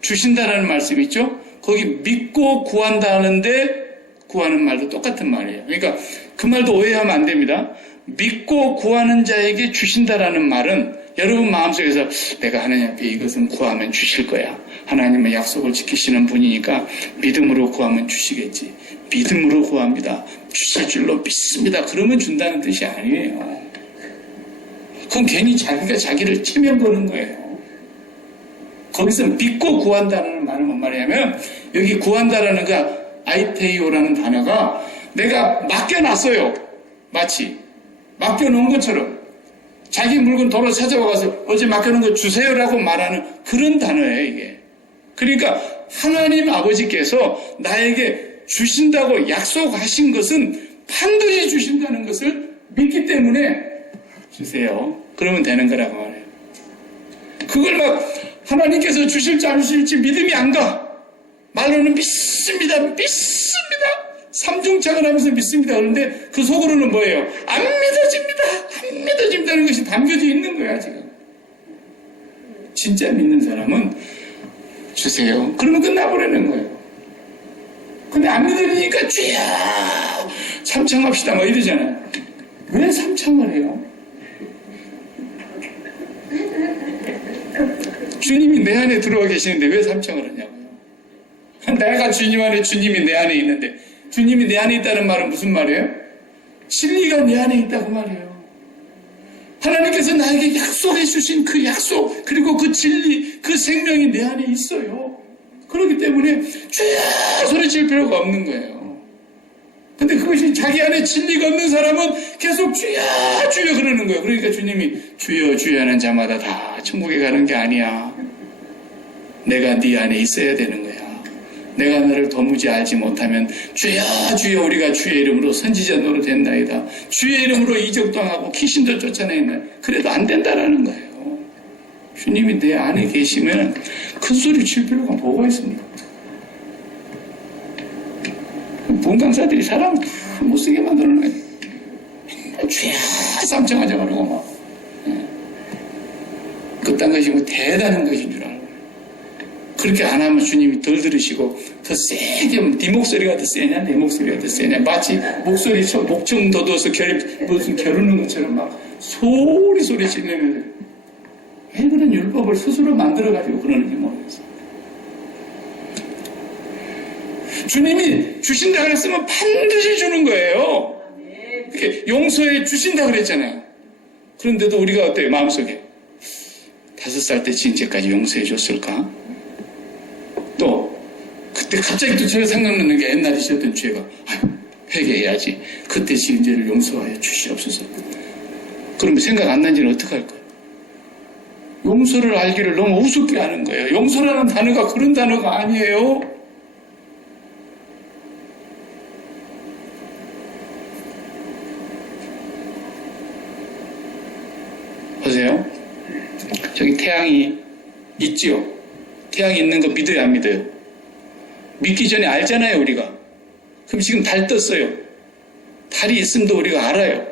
주신다라는 말씀이 있죠. 거기 믿고 구한다는데 구하는 말도 똑같은 말이에요. 그러니까 그 말도 오해하면 안 됩니다. 믿고 구하는 자에게 주신다라는 말은 여러분 마음속에서 내가 하나님 앞에 이것은 구하면 주실 거야. 하나님의 약속을 지키시는 분이니까 믿음으로 구하면 주시겠지. 믿음으로 구합니다. 주실 줄로 믿습니다. 그러면 준다는 뜻이 아니에요. 그건 괜히 자기가 자기를 체면 거는 거예요. 거기서 믿고 구한다는 말은 뭔 말이냐면 여기 구한다라는 그 아이테이오라는 단어가 내가 맡겨놨어요. 마치 맡겨놓은 것처럼 자기 물건 도로 찾아와서 어제 맡겨놓은 거 주세요라고 말하는 그런 단어예요. 이게. 그러니까 하나님 아버지께서 나에게 주신다고 약속하신 것은 반드시 주신다는 것을 믿기 때문에 주세요. 그러면 되는 거라고 말해요. 그걸 막 하나님께서 주실지 안 주실지 믿음이 안 가. 말로는 믿습니다. 믿습니다. 삼중창을 하면서 믿습니다. 그런데 그 속으로는 뭐예요? 안 믿어집니다. 안 믿어진다는 것이 담겨져 있는 거야 지금. 진짜 믿는 사람은 주세요. 그러면 끝나버리는 거예요. 근데 안 믿으니까 주여 삼창합시다 뭐 이러잖아요. 왜 삼창을 해요? 주님이 내 안에 들어와 계시는데 왜 삼창을 하냐고요. 내가 주님 안에 주님이 내 안에 있는데 주님이 내 안에 있다는 말은 무슨 말이에요? 진리가 내 안에 있다고 말이에요. 하나님께서 나에게 약속해 주신 그 약속 그리고 그 진리 그 생명이 내 안에 있어요. 그렇기 때문에 주여 소리칠 필요가 없는 거예요. 근데 그것이 자기 안에 진리가 없는 사람은 계속 주여 주여 그러는 거예요. 그러니까 주님이 주여 주여 하는 자마다 다 천국에 가는 게 아니야. 내가 네 안에 있어야 되는 거야. 내가 너를 도무지 알지 못하면 주여 주여 우리가 주의 이름으로 선지자 노릇했나이다. 주의 이름으로 이적당하고 귀신도 쫓아내나 그래도 안 된다라는 거예요. 주님이 내 안에 계시면 큰 소리 칠 필요가 뭐가 있습니까? 본강사들이 사람 다 못쓰게 만드는 거예요. 주여 삼창하자 그러고 막 그딴 것이 뭐 대단한 것인 줄 알고 그렇게 안 하면 주님이 덜 들으시고 더 세게 네 목소리가 더 세냐 내 목소리가 더 세냐 마치 목소리 목청 돋워서 무슨 겨루는 것처럼 막 소리 지르면서 왜 그런 율법을 스스로 만들어가지고 그러는지 모르겠어요. 주님이 주신다 그랬으면 반드시 주는 거예요. 이렇게 용서해 주신다 그랬잖아요. 그런데도 우리가 어때요? 마음속에 5살 때 지은 죄까지 용서해 줬을까? 또 그때 갑자기 또 제가 생각나는 게 옛날에 지었던 죄가 회개해야지. 그때 지은 죄를 용서하여 주시옵소서. 그러면 생각 안 난지는 어떡할 거예요? 용서를 알기를 너무 우습게 하는 거예요. 용서라는 단어가 그런 단어가 아니에요. 보세요. 저기 태양이 있지요. 태양이 있는 거 믿어야 안 믿어요? 믿기 전에 알잖아요, 우리가. 그럼 지금 달 떴어요. 달이 있음도 우리가 알아요.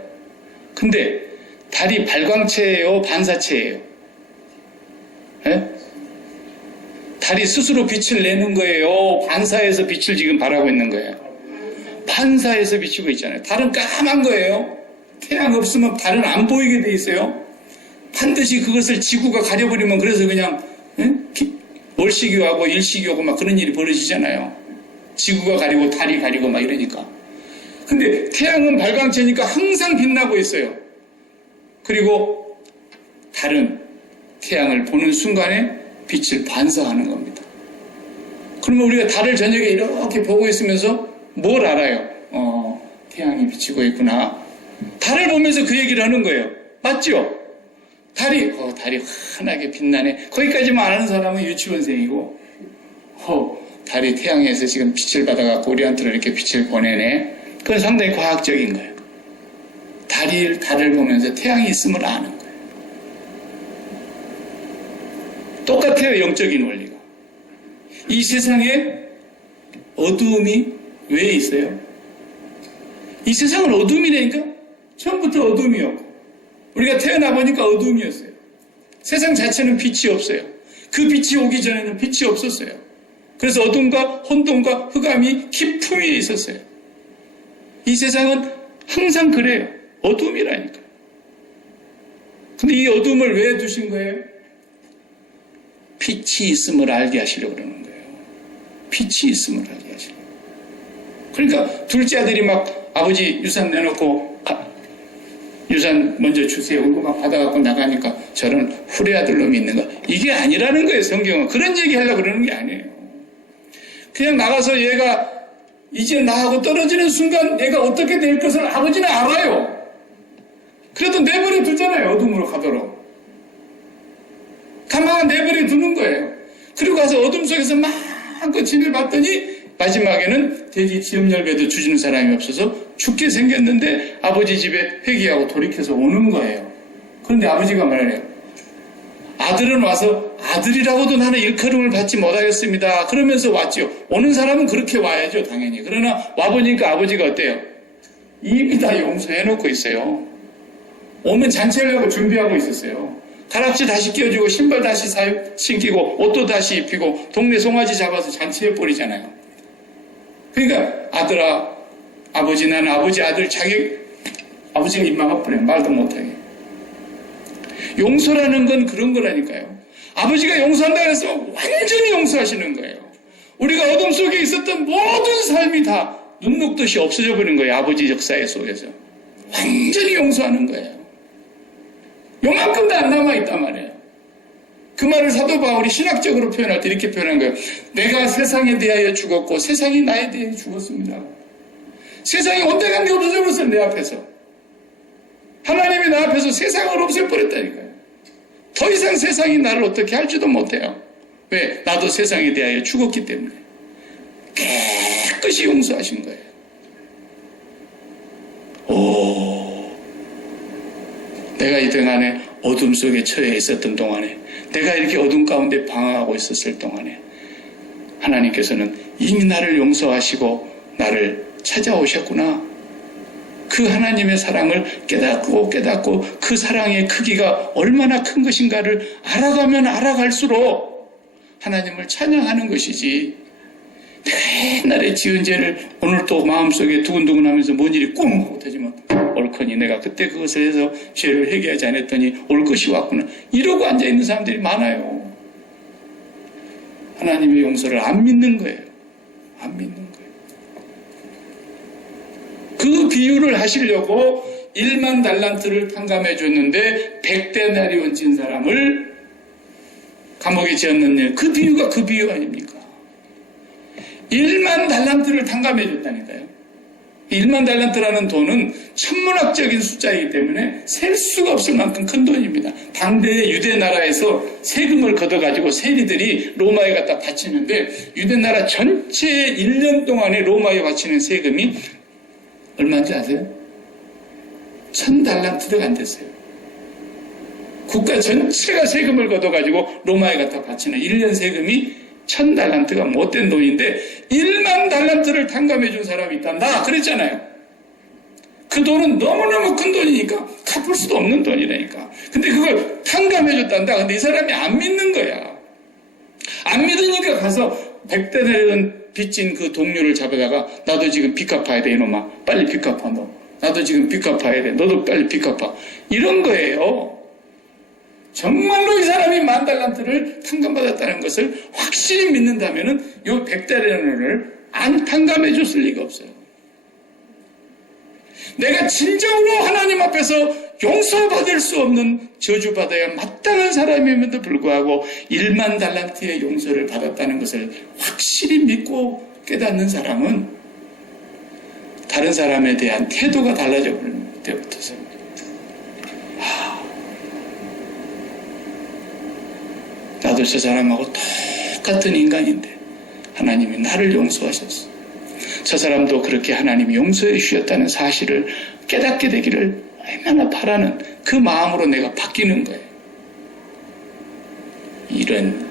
근데 달이 발광체예요, 반사체예요? 예? 달이 스스로 빛을 내는 거예요, 반사해서 빛을 지금 발하고 있는 거예요? 반사해서 비추고 있잖아요. 달은 까만 거예요. 태양 없으면 달은 안 보이게 돼 있어요. 반드시 그것을 지구가 가려버리면 그래서 그냥 월시교하고 일시교하고 막 그런 일이 벌어지잖아요. 지구가 가리고 달이 가리고 막 이러니까. 근데 태양은 발광체니까 항상 빛나고 있어요. 그리고 달은 태양을 보는 순간에 빛을 반사하는 겁니다. 그러면 우리가 달을 저녁에 이렇게 보고 있으면서 뭘 알아요? 태양이 비치고 있구나. 달을 보면서 그 얘기를 하는 거예요. 맞죠? 달이 환하게 빛나네. 거기까지만 아는 사람은 유치원생이고, 달이 태양에서 지금 빛을 받아갖고 우리한테 이렇게 빛을 보내네. 그건 상당히 과학적인 거예요. 달을 보면서 태양이 있음을 아는 거예요. 똑같아요, 영적인 원리가. 이 세상에 어두움이 왜 있어요? 이 세상은 어둠이라니까? 처음부터 어둠이었고, 우리가 태어나 보니까 어둠이었어요. 세상 자체는 빛이 없어요. 그 빛이 오기 전에는 빛이 없었어요. 그래서 어둠과 혼돈과 흑암이 깊은 위에 있었어요. 이 세상은 항상 그래요. 어둠이라니까. 근데 이 어둠을 왜 두신 거예요? 빛이 있음을 알게 하시려고 그러는 거예요. 빛이 있음을 알게 하시려고. 그러니까 둘째 아들이 막 아버지 유산 내놓고 유산 먼저 주세요. 그거 막 받아갖고 나가니까 저런 후레아들 놈이 있는 거. 이게 아니라는 거예요, 성경은. 그런 얘기 하려고 그러는 게 아니에요. 그냥 나가서 얘가 이제 나하고 떨어지는 순간 얘가 어떻게 될 것을 아버지는 알아요. 그래도 내버려 두잖아요, 어둠으로 가도록. 가만히 내버려 두는 거예요. 그리고 가서 어둠 속에서 마음껏 진을 봤더니 마지막에는 돼지 지엄열배도 주시는 사람이 없어서 죽게 생겼는데 아버지 집에 회개하고 돌이켜서 오는 거예요. 그런데 아버지가 말해요. 아들은 와서 아들이라고도 나는 일컬음을 받지 못하겠습니다. 그러면서 왔죠. 오는 사람은 그렇게 와야죠, 당연히. 그러나 와보니까 아버지가 어때요? 이미 다 용서해놓고 있어요. 오면 잔치를 하고 준비하고 있었어요. 가락지 다시 끼워주고 신발 다시 신기고 옷도 다시 입히고 동네 송아지 잡아서 잔치해버리잖아요. 그러니까 아들아, 아버지, 나는 아버지 아들 아버지가 입 막아버려요. 말도 못하게. 용서라는 건 그런 거라니까요. 아버지가 용서한다 그래서 완전히 용서하시는 거예요. 우리가 어둠 속에 있었던 모든 삶이 다 눈 녹듯이 없어져 버린 거예요. 아버지 역사의 속에서. 완전히 용서하는 거예요. 요만큼도 안 남아있단 말이에요. 그 말을 사도 바울이 신학적으로 표현할 때 이렇게 표현한 거예요. 내가 세상에 대하여 죽었고 세상이 나에 대해 죽었습니다. 세상이 온데간데 없어져 버렸어요, 내 앞에서. 하나님이 나 앞에서 세상을 없애버렸다니까요. 더 이상 세상이 나를 어떻게 할지도 못해요. 왜? 나도 세상에 대하여 죽었기 때문에. 깨끗이 용서하신 거예요. 내가 이 동안에 어둠 속에 처해 있었던 동안에, 내가 이렇게 어둠 가운데 방황하고 있었을 동안에 하나님께서는 이미 나를 용서하시고 나를 찾아오셨구나. 그 하나님의 사랑을 깨닫고 그 사랑의 크기가 얼마나 큰 것인가를 알아가면 알아갈수록 하나님을 찬양하는 것이지, 내가 옛날에 지은 죄를 오늘 또 마음속에 두근두근하면서 뭔 일이 꽁 하고 터지면 옳거니 내가 그때 그것을 해서 죄를 회개하지 않았더니 올 것이 왔구나. 이러고 앉아있는 사람들이 많아요. 하나님의 용서를 안 믿는 거예요. 안 믿는 거예요. 그 비유를 하시려고 1만 달란트를 탕감해 줬는데 100데나리온 진 사람을 감옥에 지었는 일. 그 비유가 그 비유 아닙니까? 1만 달란트를 탕감해 줬다니까요. 1만 달란트라는 돈은 천문학적인 숫자이기 때문에 셀 수가 없을 만큼 큰 돈입니다. 당대의 유대 나라에서 세금을 걷어가지고 세리들이 로마에 갖다 바치는데 유대 나라 전체 1년 동안에 로마에 바치는 세금이 얼마인지 아세요? 1000달란트도 안 됐어요. 국가 전체가 세금을 걷어가지고 로마에 갖다 바치는 1년 세금이 1000달란트가 못된 돈인데 1만 달란트를 탕감해 준 사람이 있다. 나 그랬잖아요. 그 돈은 너무너무 큰 돈이니까 갚을 수도 없는 돈이라니까. 근데 그걸 탕감해 줬단다. 근데 이 사람이 안 믿는 거야. 안 믿으니까 가서 100데나리온 빚진 그 동료를 잡아다가 나도 지금 빚 갚아야 돼 이놈아. 빨리 빚 갚아 너. 나도 지금 빚 갚아야 돼. 너도 빨리 빚 갚아. 이런 거예요. 정말로 이 사람이 10,000달란트를 탕감받았다는 것을 확실히 믿는다면은 요 100데나리온을 안 탕감해 줬을 리가 없어요. 내가 진정으로 하나님 앞에서 용서받을 수 없는 저주받아야 마땅한 사람임에도 불구하고 1만 달란트의 용서를 받았다는 것을 확실히 믿고 깨닫는 사람은 다른 사람에 대한 태도가 달라져 버리는 때부터서 나도 저 사람하고 똑같은 인간인데 하나님이 나를 용서하셨어. 저 사람도 그렇게 하나님이 용서해 주셨다는 사실을 깨닫게 되기를 얼마나 바라는 그 마음으로 내가 바뀌는 거예요. 이런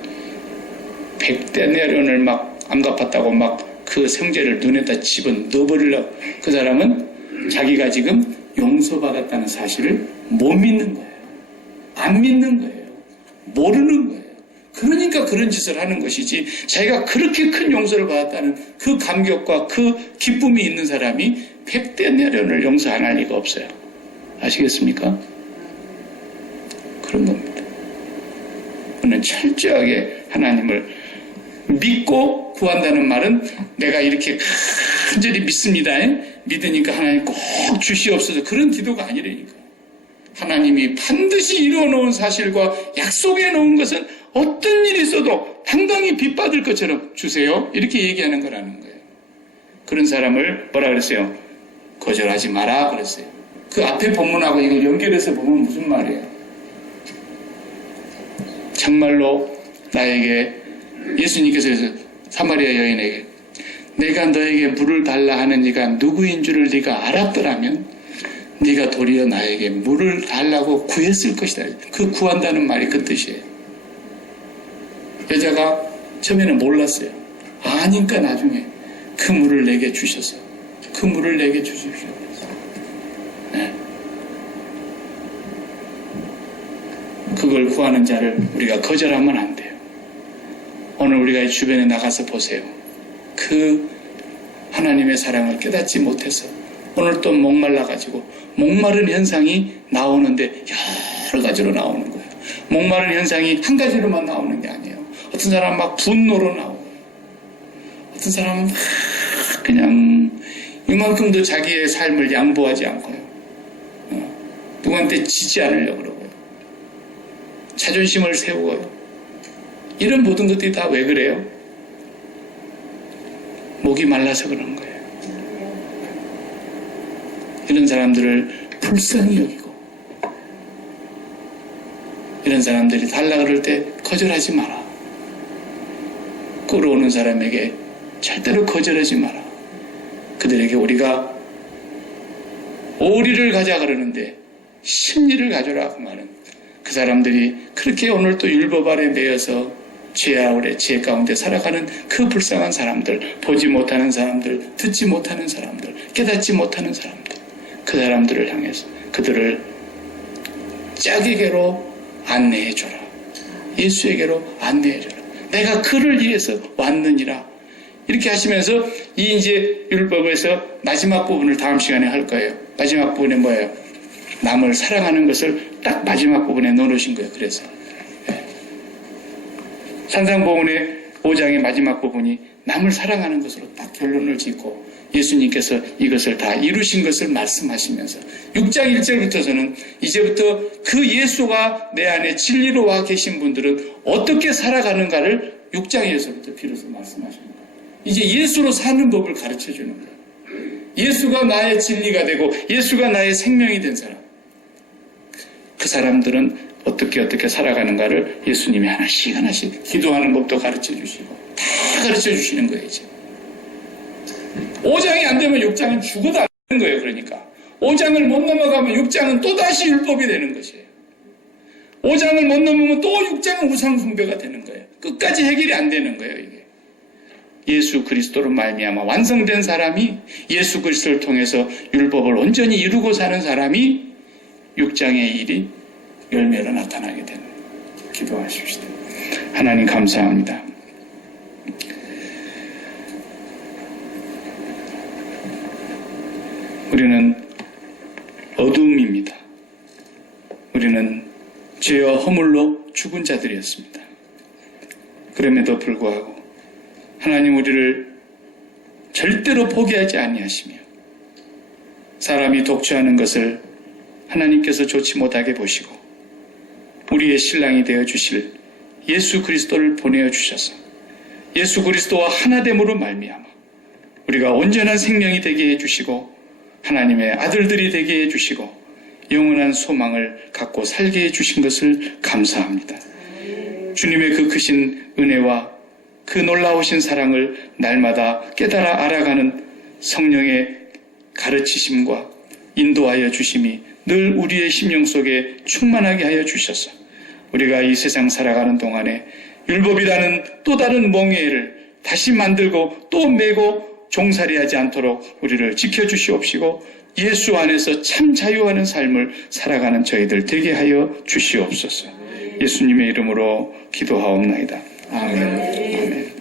100데나리온을 막 안 갚았다고 막 그 생제를 눈에다 집어 넣어버리려고 그 사람은 자기가 지금 용서받았다는 사실을 못 믿는 거예요. 안 믿는 거예요. 모르는 거예요. 그러니까 그런 짓을 하는 것이지 자기가 그렇게 큰 용서를 받았다는 그 감격과 그 기쁨이 있는 사람이 100데나리온을 용서 안 할 리가 없어요. 아시겠습니까? 그런 겁니다. 우리는 철저하게 하나님을 믿고 구한다는 말은 내가 이렇게 간절히 믿습니다. 믿으니까 하나님 꼭 주시옵소서 그런 기도가 아니라니까. 하나님이 반드시 이루어놓은 사실과 약속해 놓은 것은 어떤 일이 있어도 당당히 빚받을 것처럼 주세요. 이렇게 얘기하는 거라는 거예요. 그런 사람을 뭐라 그랬어요? 거절하지 마라 그랬어요. 그 앞에 본문하고 이걸 연결해서 보면 무슨 말이에요? 정말로 나에게 예수님께서 사마리아 여인에게 내가 너에게 물을 달라 하는 이가 누구인 줄을 네가 알았더라면 네가 도리어 나에게 물을 달라고 구했을 것이다. 그 구한다는 말이 그 뜻이에요. 여자가 처음에는 몰랐어요. 아니까 나중에 그 물을 내게 주셔서 그 물을 내게 주십시오. 네. 그걸 구하는 자를 우리가 거절하면 안 돼요. 오늘 우리가 이 주변에 나가서 보세요. 그 하나님의 사랑을 깨닫지 못해서 오늘 또 목말라가지고 목마른 현상이 나오는데 여러 가지로 나오는 거예요. 목마른 현상이 한 가지로만 나오는 게 아니에요. 어떤 사람은 막 분노로 나오고 어떤 사람은 그냥 이만큼도 자기의 삶을 양보하지 않고요. 누구한테 지지 않으려고 그러고요. 자존심을 세우고요. 이런 모든 것들이 다 왜 그래요? 목이 말라서 그런 거예요. 이런 사람들을 불쌍히 여기고 이런 사람들이 달라 그럴 때 거절하지 마라. 끌어오는 사람에게 절대로 거절하지 마라. 그들에게 우리가 오리를 가자 그러는데 심리를 가져라 그 말은 그 사람들이 그렇게 오늘 또 율법 아래 매여서 죄 아울의 죄 가운데 살아가는 그 불쌍한 사람들, 보지 못하는 사람들, 듣지 못하는 사람들, 깨닫지 못하는 사람들, 그 사람들을 향해서 그들을 짝에게로 안내해줘라. 예수에게로 안내해줘라. 내가 그를 위해서 왔느니라. 이렇게 하시면서 이 이제 율법에서 마지막 부분을 다음 시간에 할 거예요. 마지막 부분에 뭐예요? 남을 사랑하는 것을 딱 마지막 부분에 넣어놓으신 거예요. 그래서 산상보훈의 5장의 마지막 부분이 남을 사랑하는 것으로 딱 결론을 짓고 예수님께서 이것을 다 이루신 것을 말씀하시면서 6장 1절부터서는 이제부터 그 예수가 내 안에 진리로 와 계신 분들은 어떻게 살아가는가를 6장에서부터 비로소 말씀하시는 거예요. 이제 예수로 사는 법을 가르쳐 주는 거예요. 예수가 나의 진리가 되고 예수가 나의 생명이 된 사람, 그 사람들은 어떻게 살아가는가를 예수님이 하나씩 기도하는 법도 가르쳐 주시고 다 가르쳐 주시는 거예요. 이제 5장이 안 되면 6장은 죽어도 안 되는 거예요. 그러니까 5장을 못 넘어가면 6장은 또다시 율법이 되는 것이에요. 5장을 못 넘으면 또 6장은 우상숭배가 되는 거예요. 끝까지 해결이 안 되는 거예요. 이게 예수 그리스도로 말미암아 완성된 사람이, 예수 그리스도를 통해서 율법을 온전히 이루고 사는 사람이 6장의 일이 열매로 나타나게 되는 거예요. 기도하십시다. 하나님 감사합니다. 우리는 어두움입니다. 우리는 죄와 허물로 죽은 자들이었습니다. 그럼에도 불구하고 하나님 우리를 절대로 포기하지 아니하시며 사람이 독주하는 것을 하나님께서 좋지 못하게 보시고 우리의 신랑이 되어 주실 예수 그리스도를 보내어 주셔서 예수 그리스도와 하나됨으로 말미암아 우리가 온전한 생명이 되게 해주시고 하나님의 아들들이 되게 해주시고 영원한 소망을 갖고 살게 해주신 것을 감사합니다. 주님의 그 크신 은혜와 그 놀라우신 사랑을 날마다 깨달아 알아가는 성령의 가르치심과 인도하여 주심이 늘 우리의 심령 속에 충만하게 하여 주셔서 우리가 이 세상 살아가는 동안에 율법이라는 또 다른 멍에를 다시 만들고 또 메고 종살이하지 않도록 우리를 지켜주시옵시고 예수 안에서 참 자유하는 삶을 살아가는 저희들 되게 하여 주시옵소서. 예수님의 이름으로 기도하옵나이다. 아멘. 아멘.